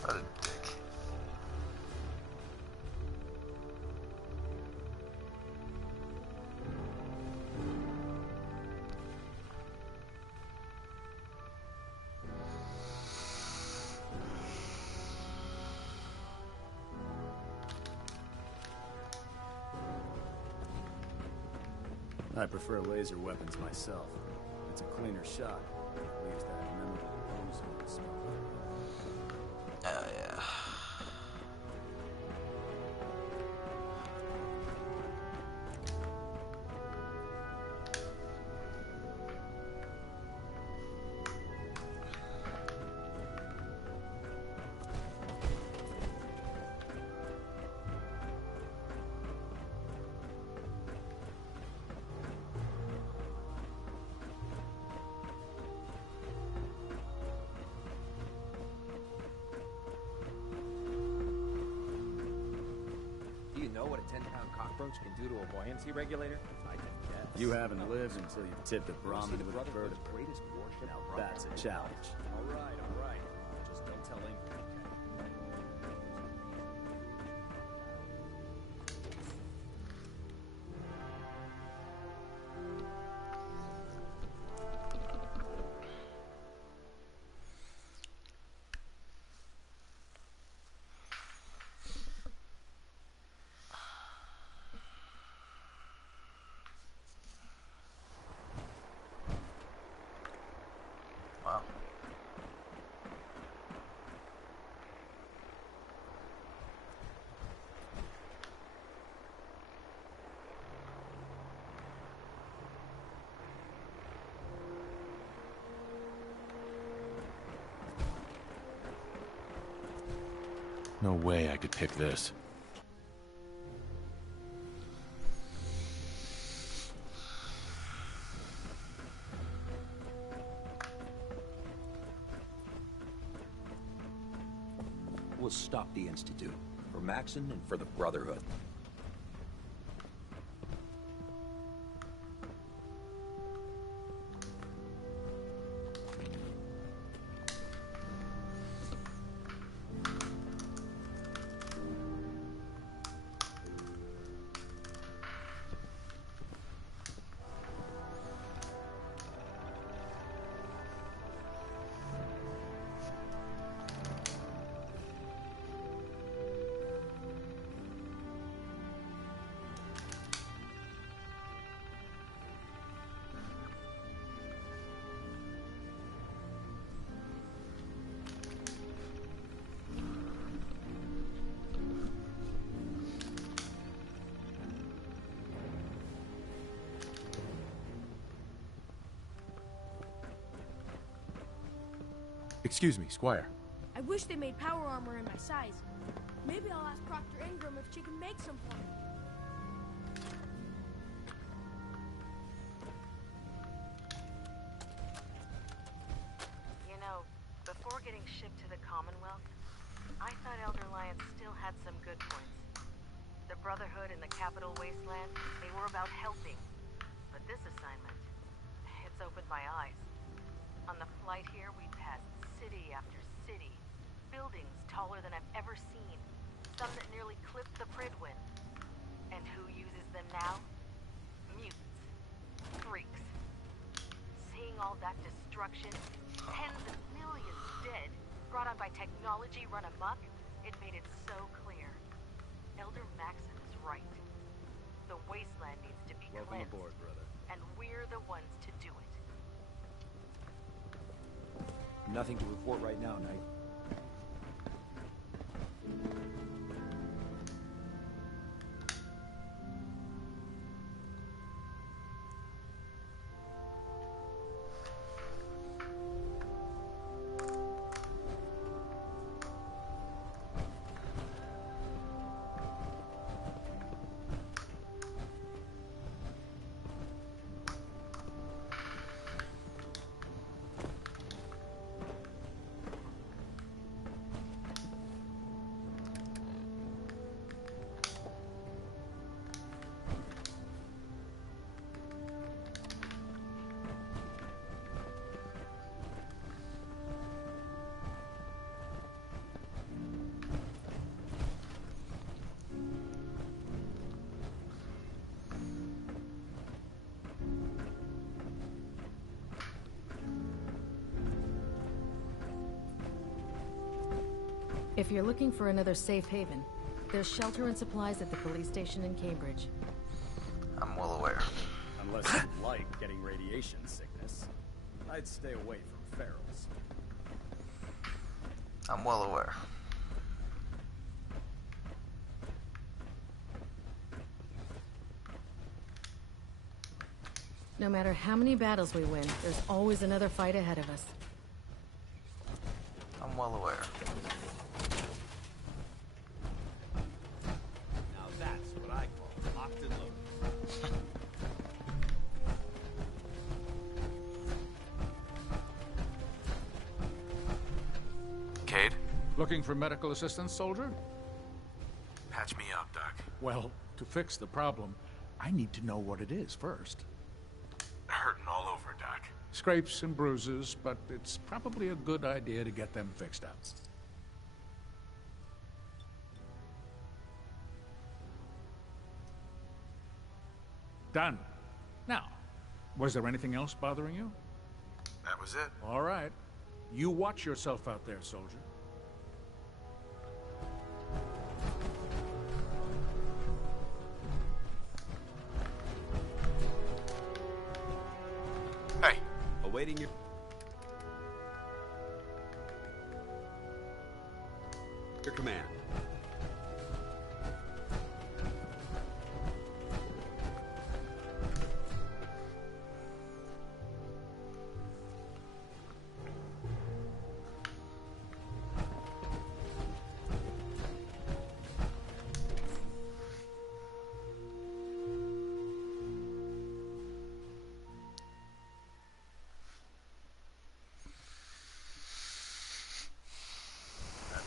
What a dick. I prefer laser weapons myself. It's a cleaner shot. It leaves that memorable ozone smell. Oh, yeah. Do you know what a 10-pound cockroach can do to a buoyancy regulator? I can guess. You haven't lived until you've tipped a Brahmin with a Brotherhood's vertebra. greatest warship. Now that's a challenge. All right. Just don't tell Ingrid, okay? Wow. No way I could pick this. We'll stop the Institute. For Maxon and for the Brotherhood. Excuse me, Squire. I wish they made power armor in my size. Maybe I'll ask Proctor Ingram if she can make some for me. You know, before getting shipped to the Commonwealth, I thought Elder Alliance still had some good points. The Brotherhood in the Capital Wasteland, they were about helping. But this assignment, it's opened my eyes. On the flight here, we passed city after city. Buildings taller than I've ever seen. Some that nearly clipped the Pridwin. And who uses them now? Mutants. Freaks. Seeing all that destruction, tens of millions dead, brought on by technology run amok, it made it so clear. Elder Maxon is right. The wasteland needs to be Welcome cleansed. aboard, brother. And we're the ones to do it. Nothing to report right now, Knight. If you're looking for another safe haven, there's shelter and supplies at the police station in Cambridge. I'm well aware. Unless you like getting radiation sickness, I'd stay away from ferals. I'm well aware. No matter how many battles we win, there's always another fight ahead of us. I'm well aware. Now that's what I call locked and loaded. Cade? Looking for medical assistance, soldier? Patch me up, Doc. Well, to fix the problem, I need to know what it is first. Hurting all over, Doc. Scrapes and bruises, but it's probably a good idea to get them fixed up. Done. Now, was there anything else bothering you? That was it. All right. You watch yourself out there, soldier. Hey. Awaiting your command.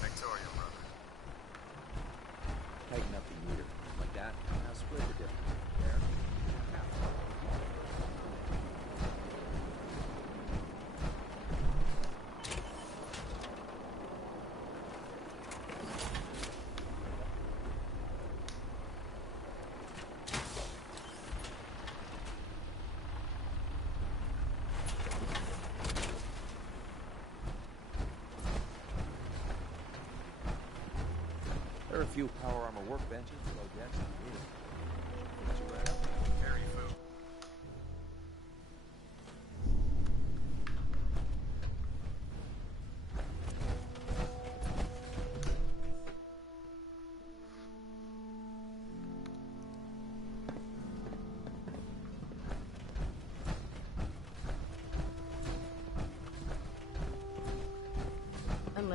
Victoria, brother. Tighten up the meter. Like that. Now split the difference. There. There are a few power armor workbenches below decks and roof. Put you right up. Carry food.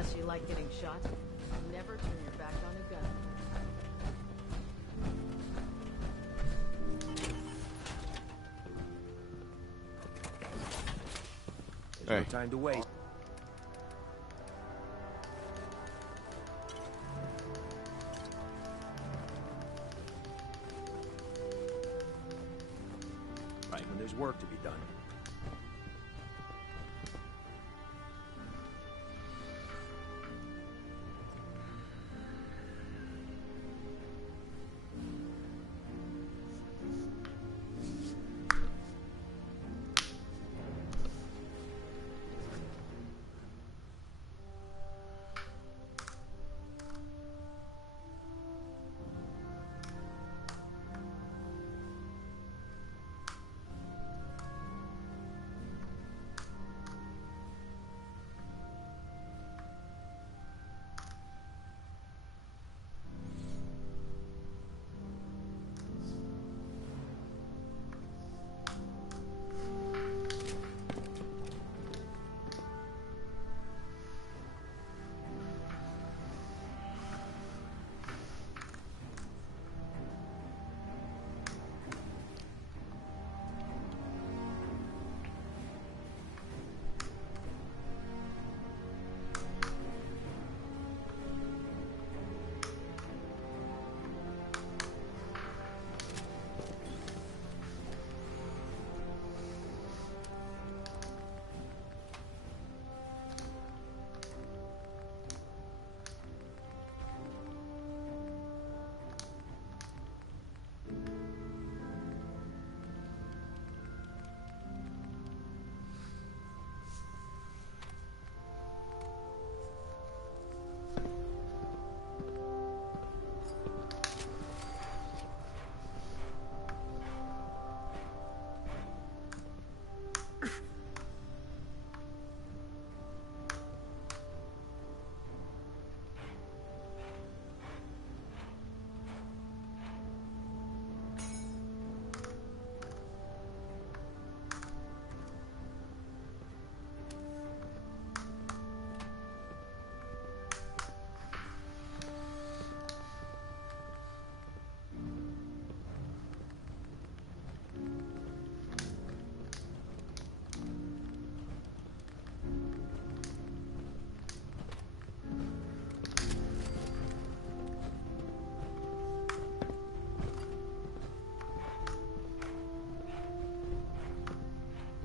Unless you like getting shot, never turn your back on a gun. There's no time to waste. Right when there's work to be done.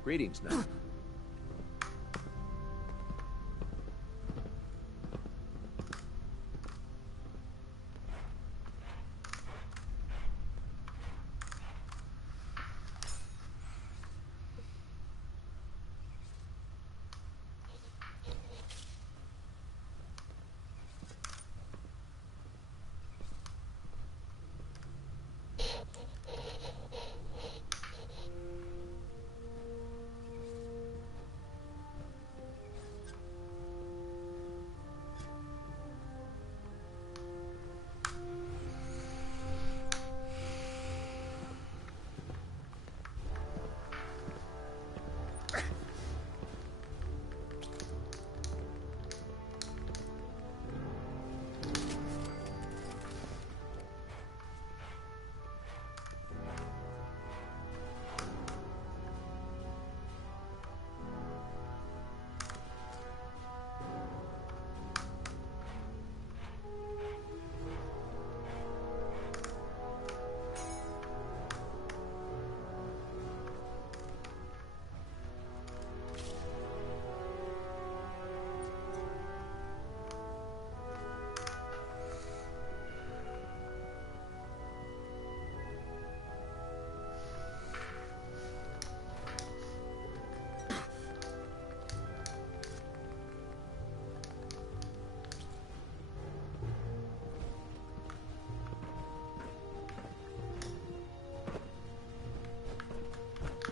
Greetings, Knight.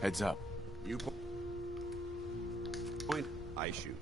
Heads up. You point, I shoot.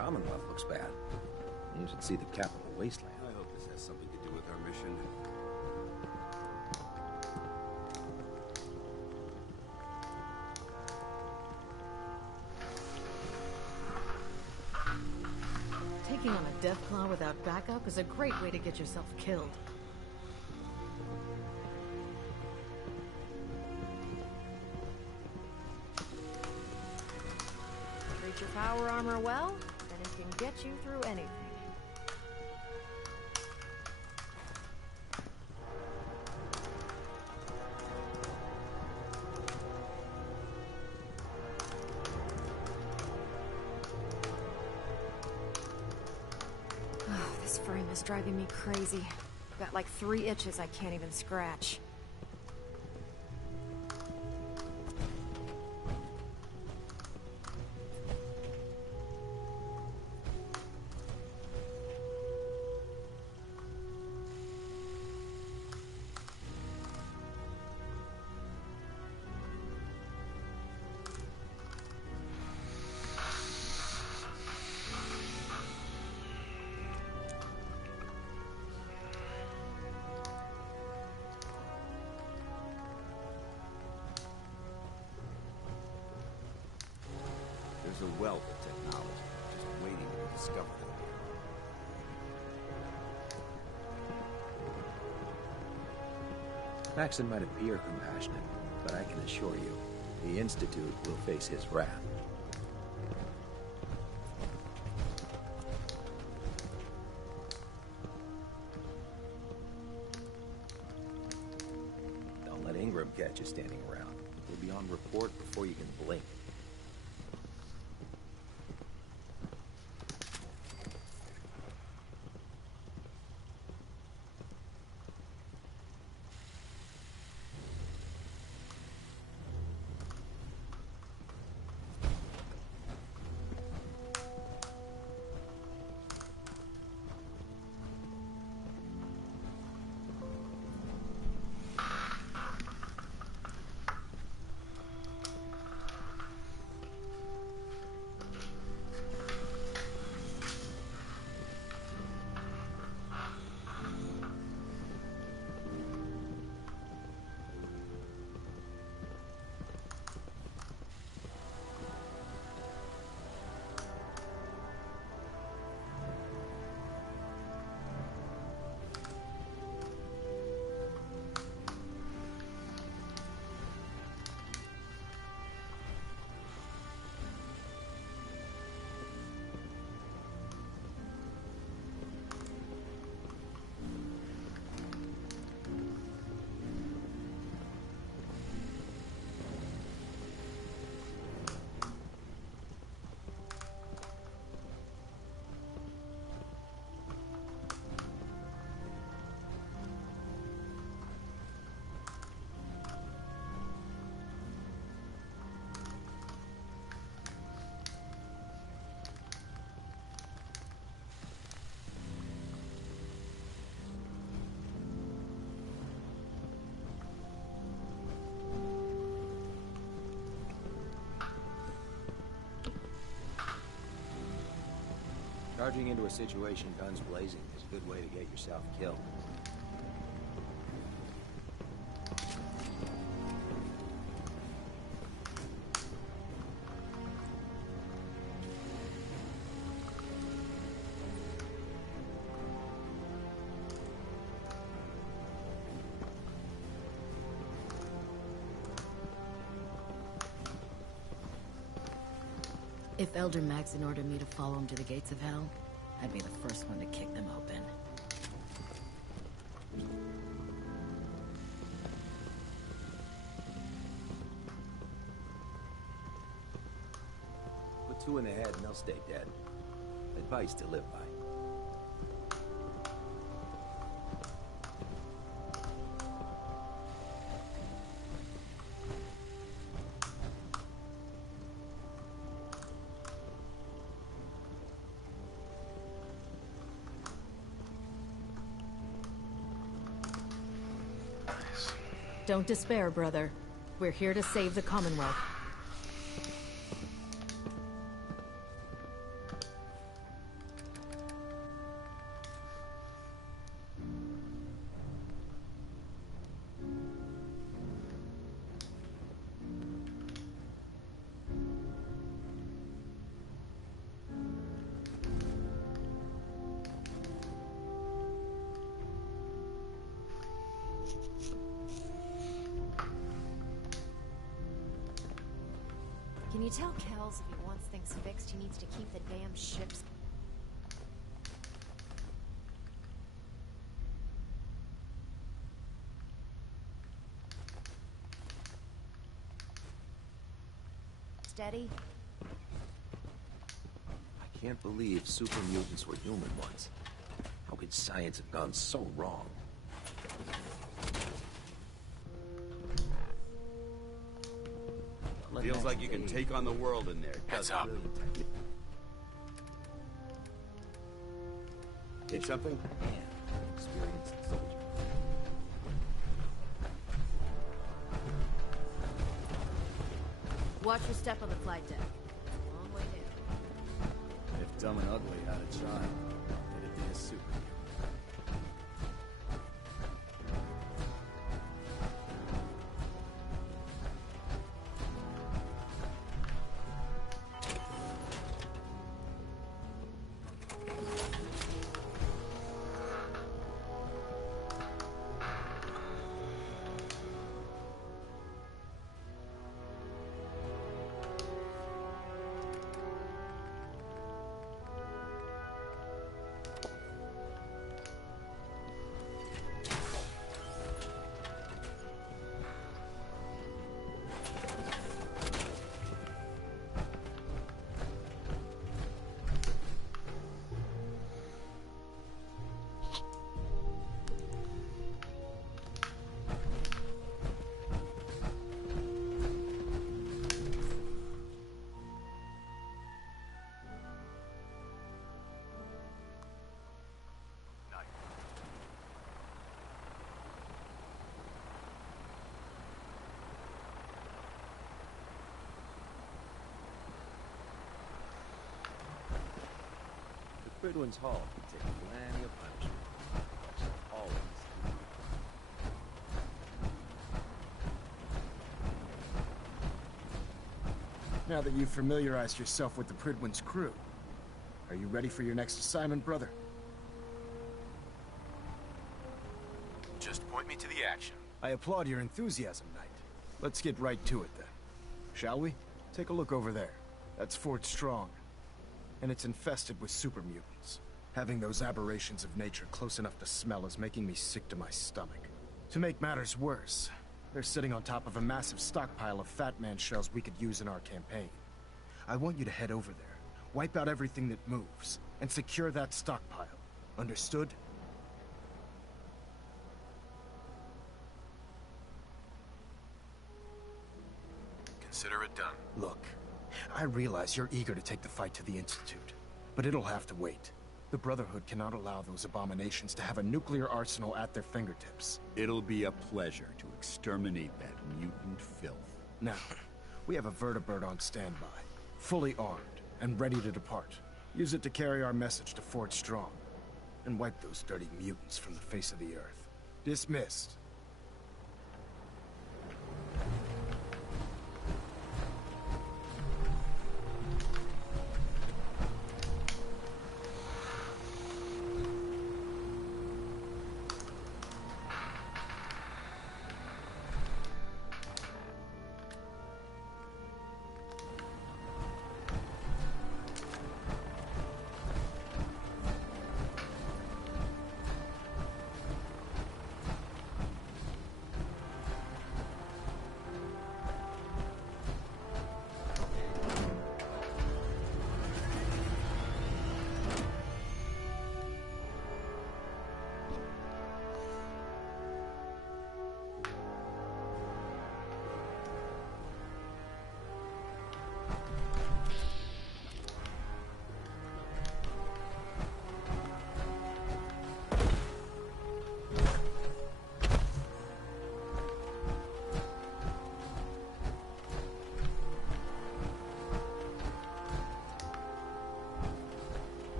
Commonwealth looks bad. You should see the capital wasteland. I hope this has something to do with our mission. Taking on a Deathclaw without backup is a great way to get yourself killed. Treat your power armor well, and it can get you through anything. This frame is driving me crazy. Got like 3 itches I can't even scratch. There's a wealth of technology just waiting to be discovered. Maxon might appear compassionate, but I can assure you, the Institute will face his wrath. Don't let Ingram catch you standing around. He'll be on report before you can blink. Charging into a situation guns blazing is a good way to get yourself killed. If Elder Maxon ordered me to follow him to the gates of hell, I'd be the first one to kick them open. Put 2 in the head and they'll stay dead. Advice to live by. Don't despair, brother. We're here to save the Commonwealth. Can you tell Kells if he wants things fixed, he needs to keep the damn ships... steady? I can't believe super mutants were human once. How could science have gone so wrong? Feels like you can take on the world in there. Heads up. Hit something? Experienced soldier. Watch your step on the flight deck. It's a long way down. If Dumb and Ugly had a child, it'd be a super. Pridwin's Hall can take plenty of punishment. Always. Now that you've familiarized yourself with the Pridwin's crew, are you ready for your next assignment, brother? Just point me to the action. I applaud your enthusiasm, Knight. Let's get right to it, then. Shall we? Take a look over there. That's Fort Strong. And it's infested with super mutants. Having those aberrations of nature close enough to smell is making me sick to my stomach. To make matters worse, they're sitting on top of a massive stockpile of Fat Man shells we could use in our campaign. I want you to head over there, wipe out everything that moves, and secure that stockpile. Understood? Consider it done. Look, I realize you're eager to take the fight to the Institute, but it'll have to wait. The Brotherhood cannot allow those abominations to have a nuclear arsenal at their fingertips. It'll be a pleasure to exterminate that mutant filth. Now, we have a vertibird on standby, fully armed and ready to depart. Use it to carry our message to Fort Strong, and wipe those dirty mutants from the face of the earth. Dismissed.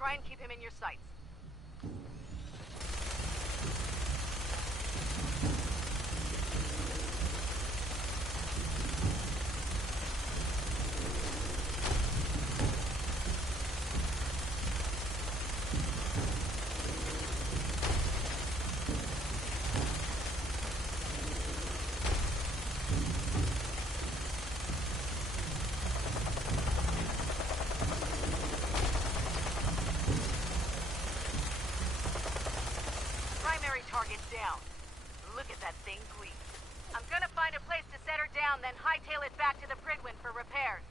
Try and keep him in your sights. Target down. Look at that thing gleam. I'm gonna find a place to set her down, then hightail it back to the Pridwin for repairs.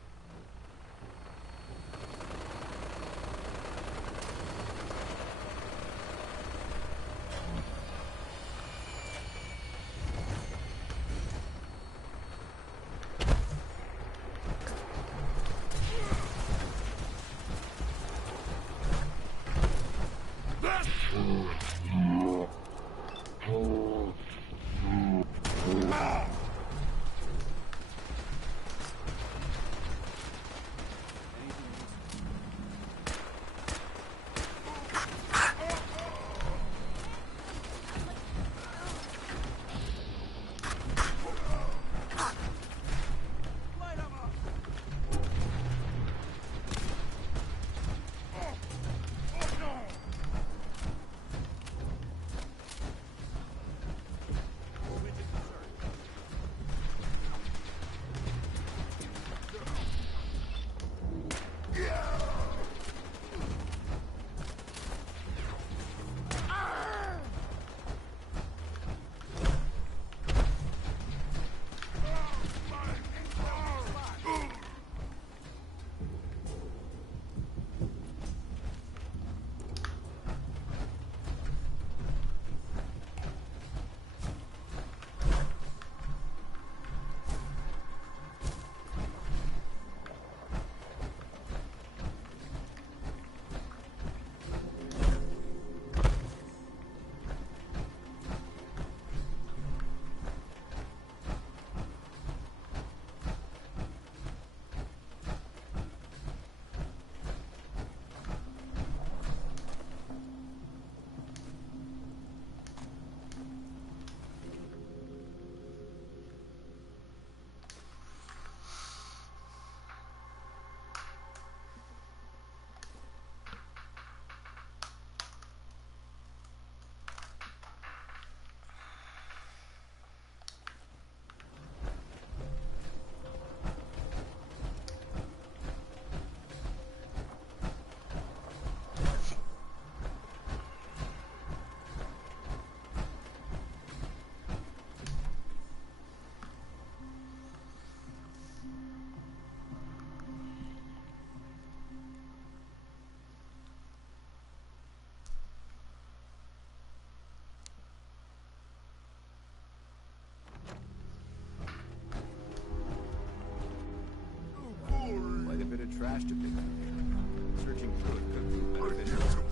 Quite a bit of trash to pick up here. Searching through it could prove beneficial.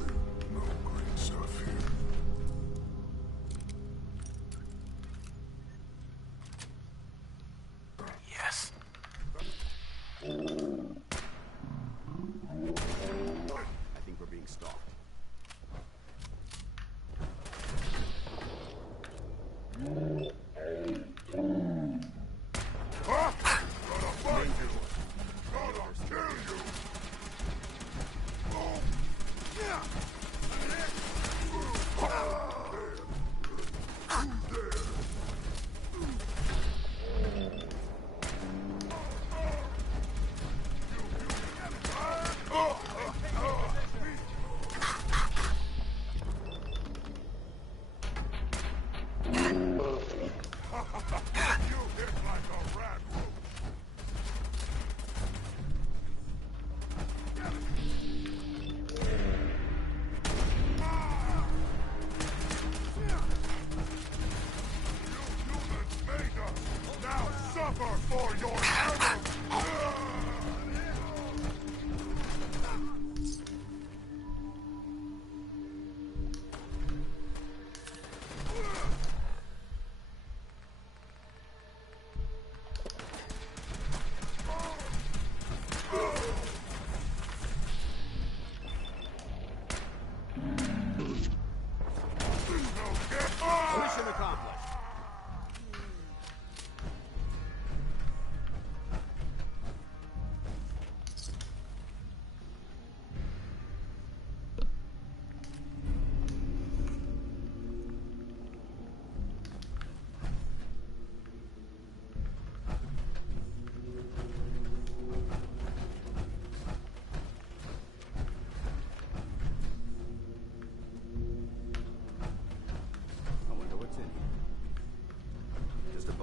No great stuff here. Yes. I think we're being stalked. Gotta find you! Gotta kill you!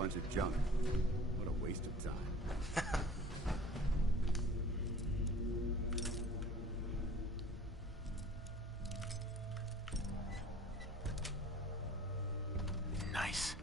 bunch of junk. What a waste of time. Nice.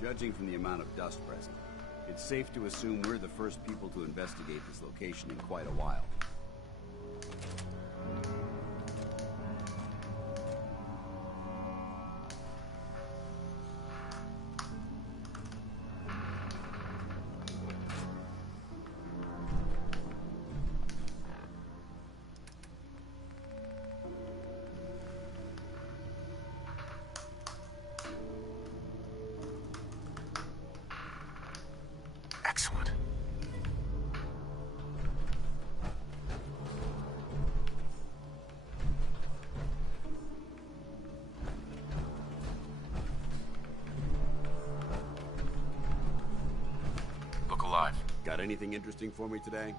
Judging from the amount of dust present, it's safe to assume we're the first people to investigate this location in quite a while. Excellent. Look alive. Got anything interesting for me today?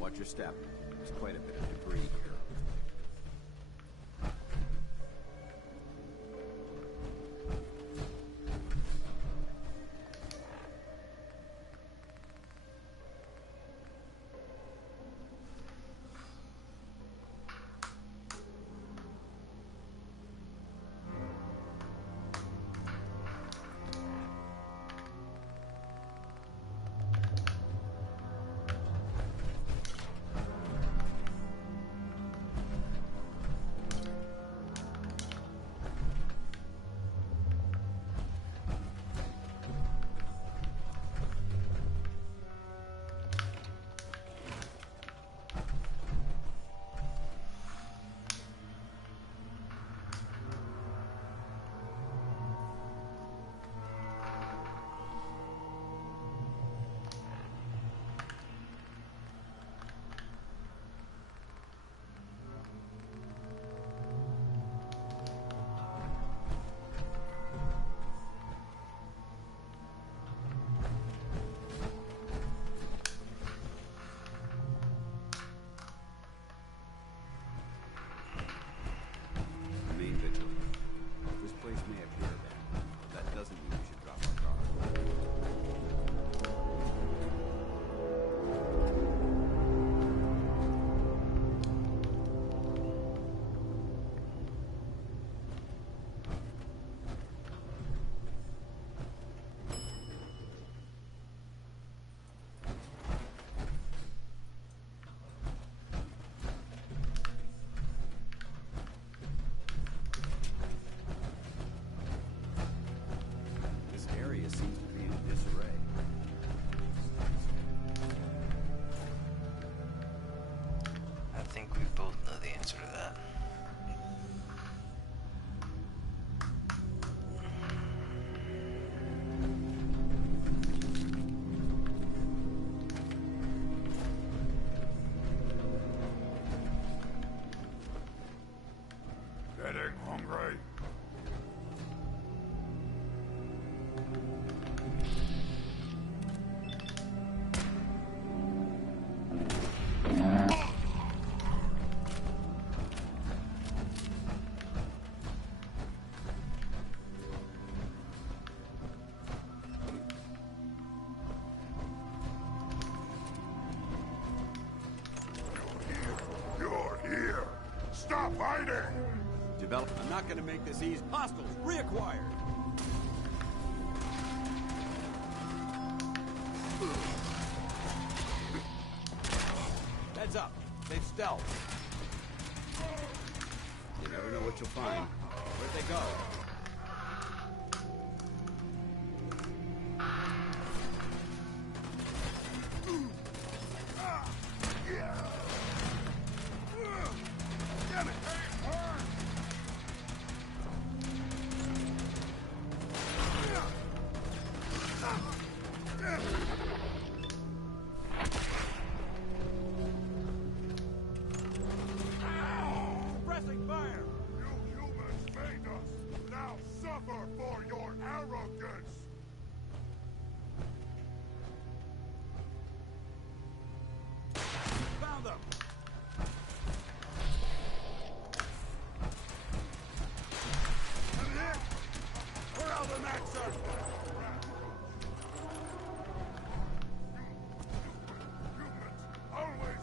Watch your step. There's quite a bit of debris here. Fighting! I'm not gonna make this easy. Hostiles, reacquired! Heads up. They've stealth. You never know what you'll find. Where'd they go? Damn it! Suppressing fire! You humans made us! Now suffer for your arrogance! Found them! We're out of action! Always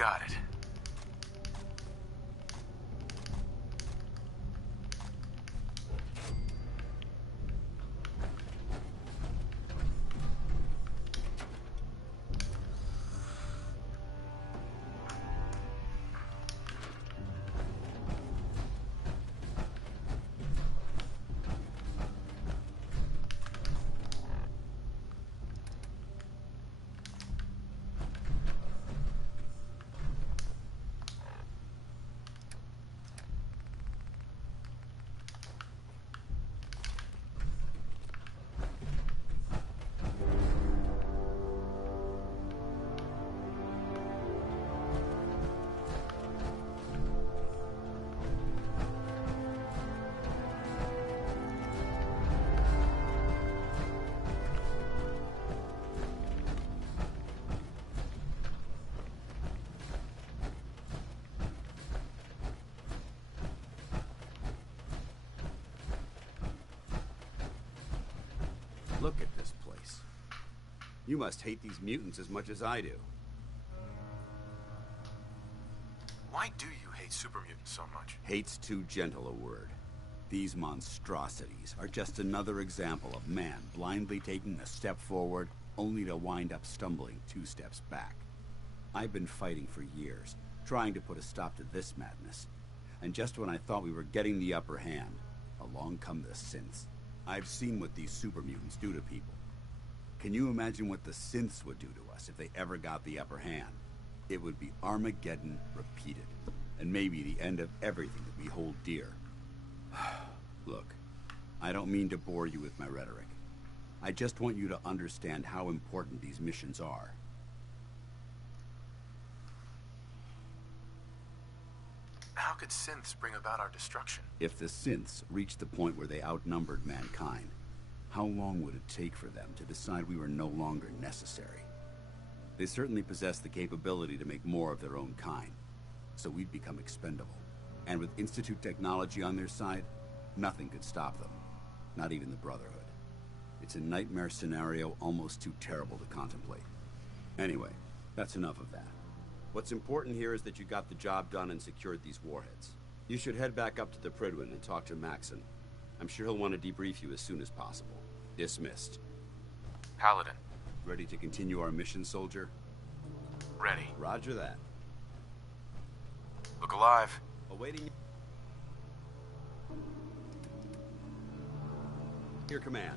got it. Look at this place. You must hate these mutants as much as I do. Why do you hate super mutants so much? Hate's too gentle a word. These monstrosities are just another example of man blindly taking a step forward only to wind up stumbling 2 steps back. I've been fighting for years, trying to put a stop to this madness. And just when I thought we were getting the upper hand, along come the synths. I've seen what these super mutants do to people. Can you imagine what the synths would do to us if they ever got the upper hand? It would be Armageddon repeated, and maybe the end of everything that we hold dear. Look, I don't mean to bore you with my rhetoric. I just want you to understand how important these missions are. How could synths bring about our destruction? If the synths reached the point where they outnumbered mankind, how long would it take for them to decide we were no longer necessary? They certainly possess the capability to make more of their own kind, so we'd become expendable. And with Institute technology on their side, nothing could stop them, not even the Brotherhood. It's a nightmare scenario almost too terrible to contemplate. Anyway, that's enough of that. What's important here is that you got the job done and secured these warheads. You should head back up to the Prydwen and talk to Maxon. I'm sure he'll want to debrief you as soon as possible. Dismissed. Paladin. Ready to continue our mission, soldier? Ready. Roger that. Look alive. Awaiting your command.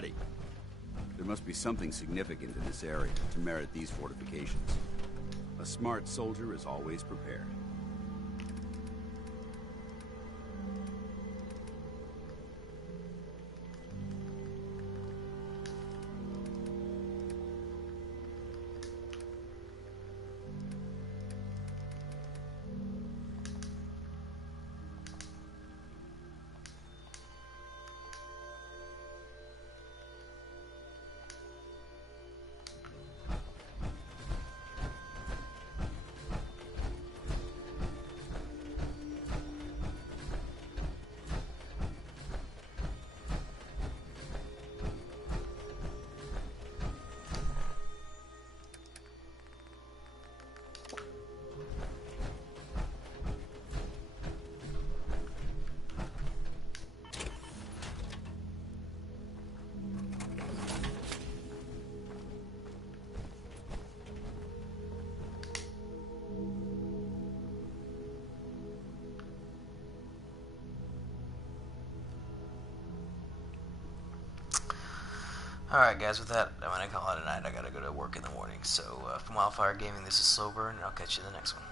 ready. There must be something significant in this area to merit these fortifications. A smart soldier is always prepared. Alright guys, with that, I'm going to call it a night. I gotta go to work in the morning. So, from Wildfire Gaming, this is SlowBurne, and I'll catch you in the next one.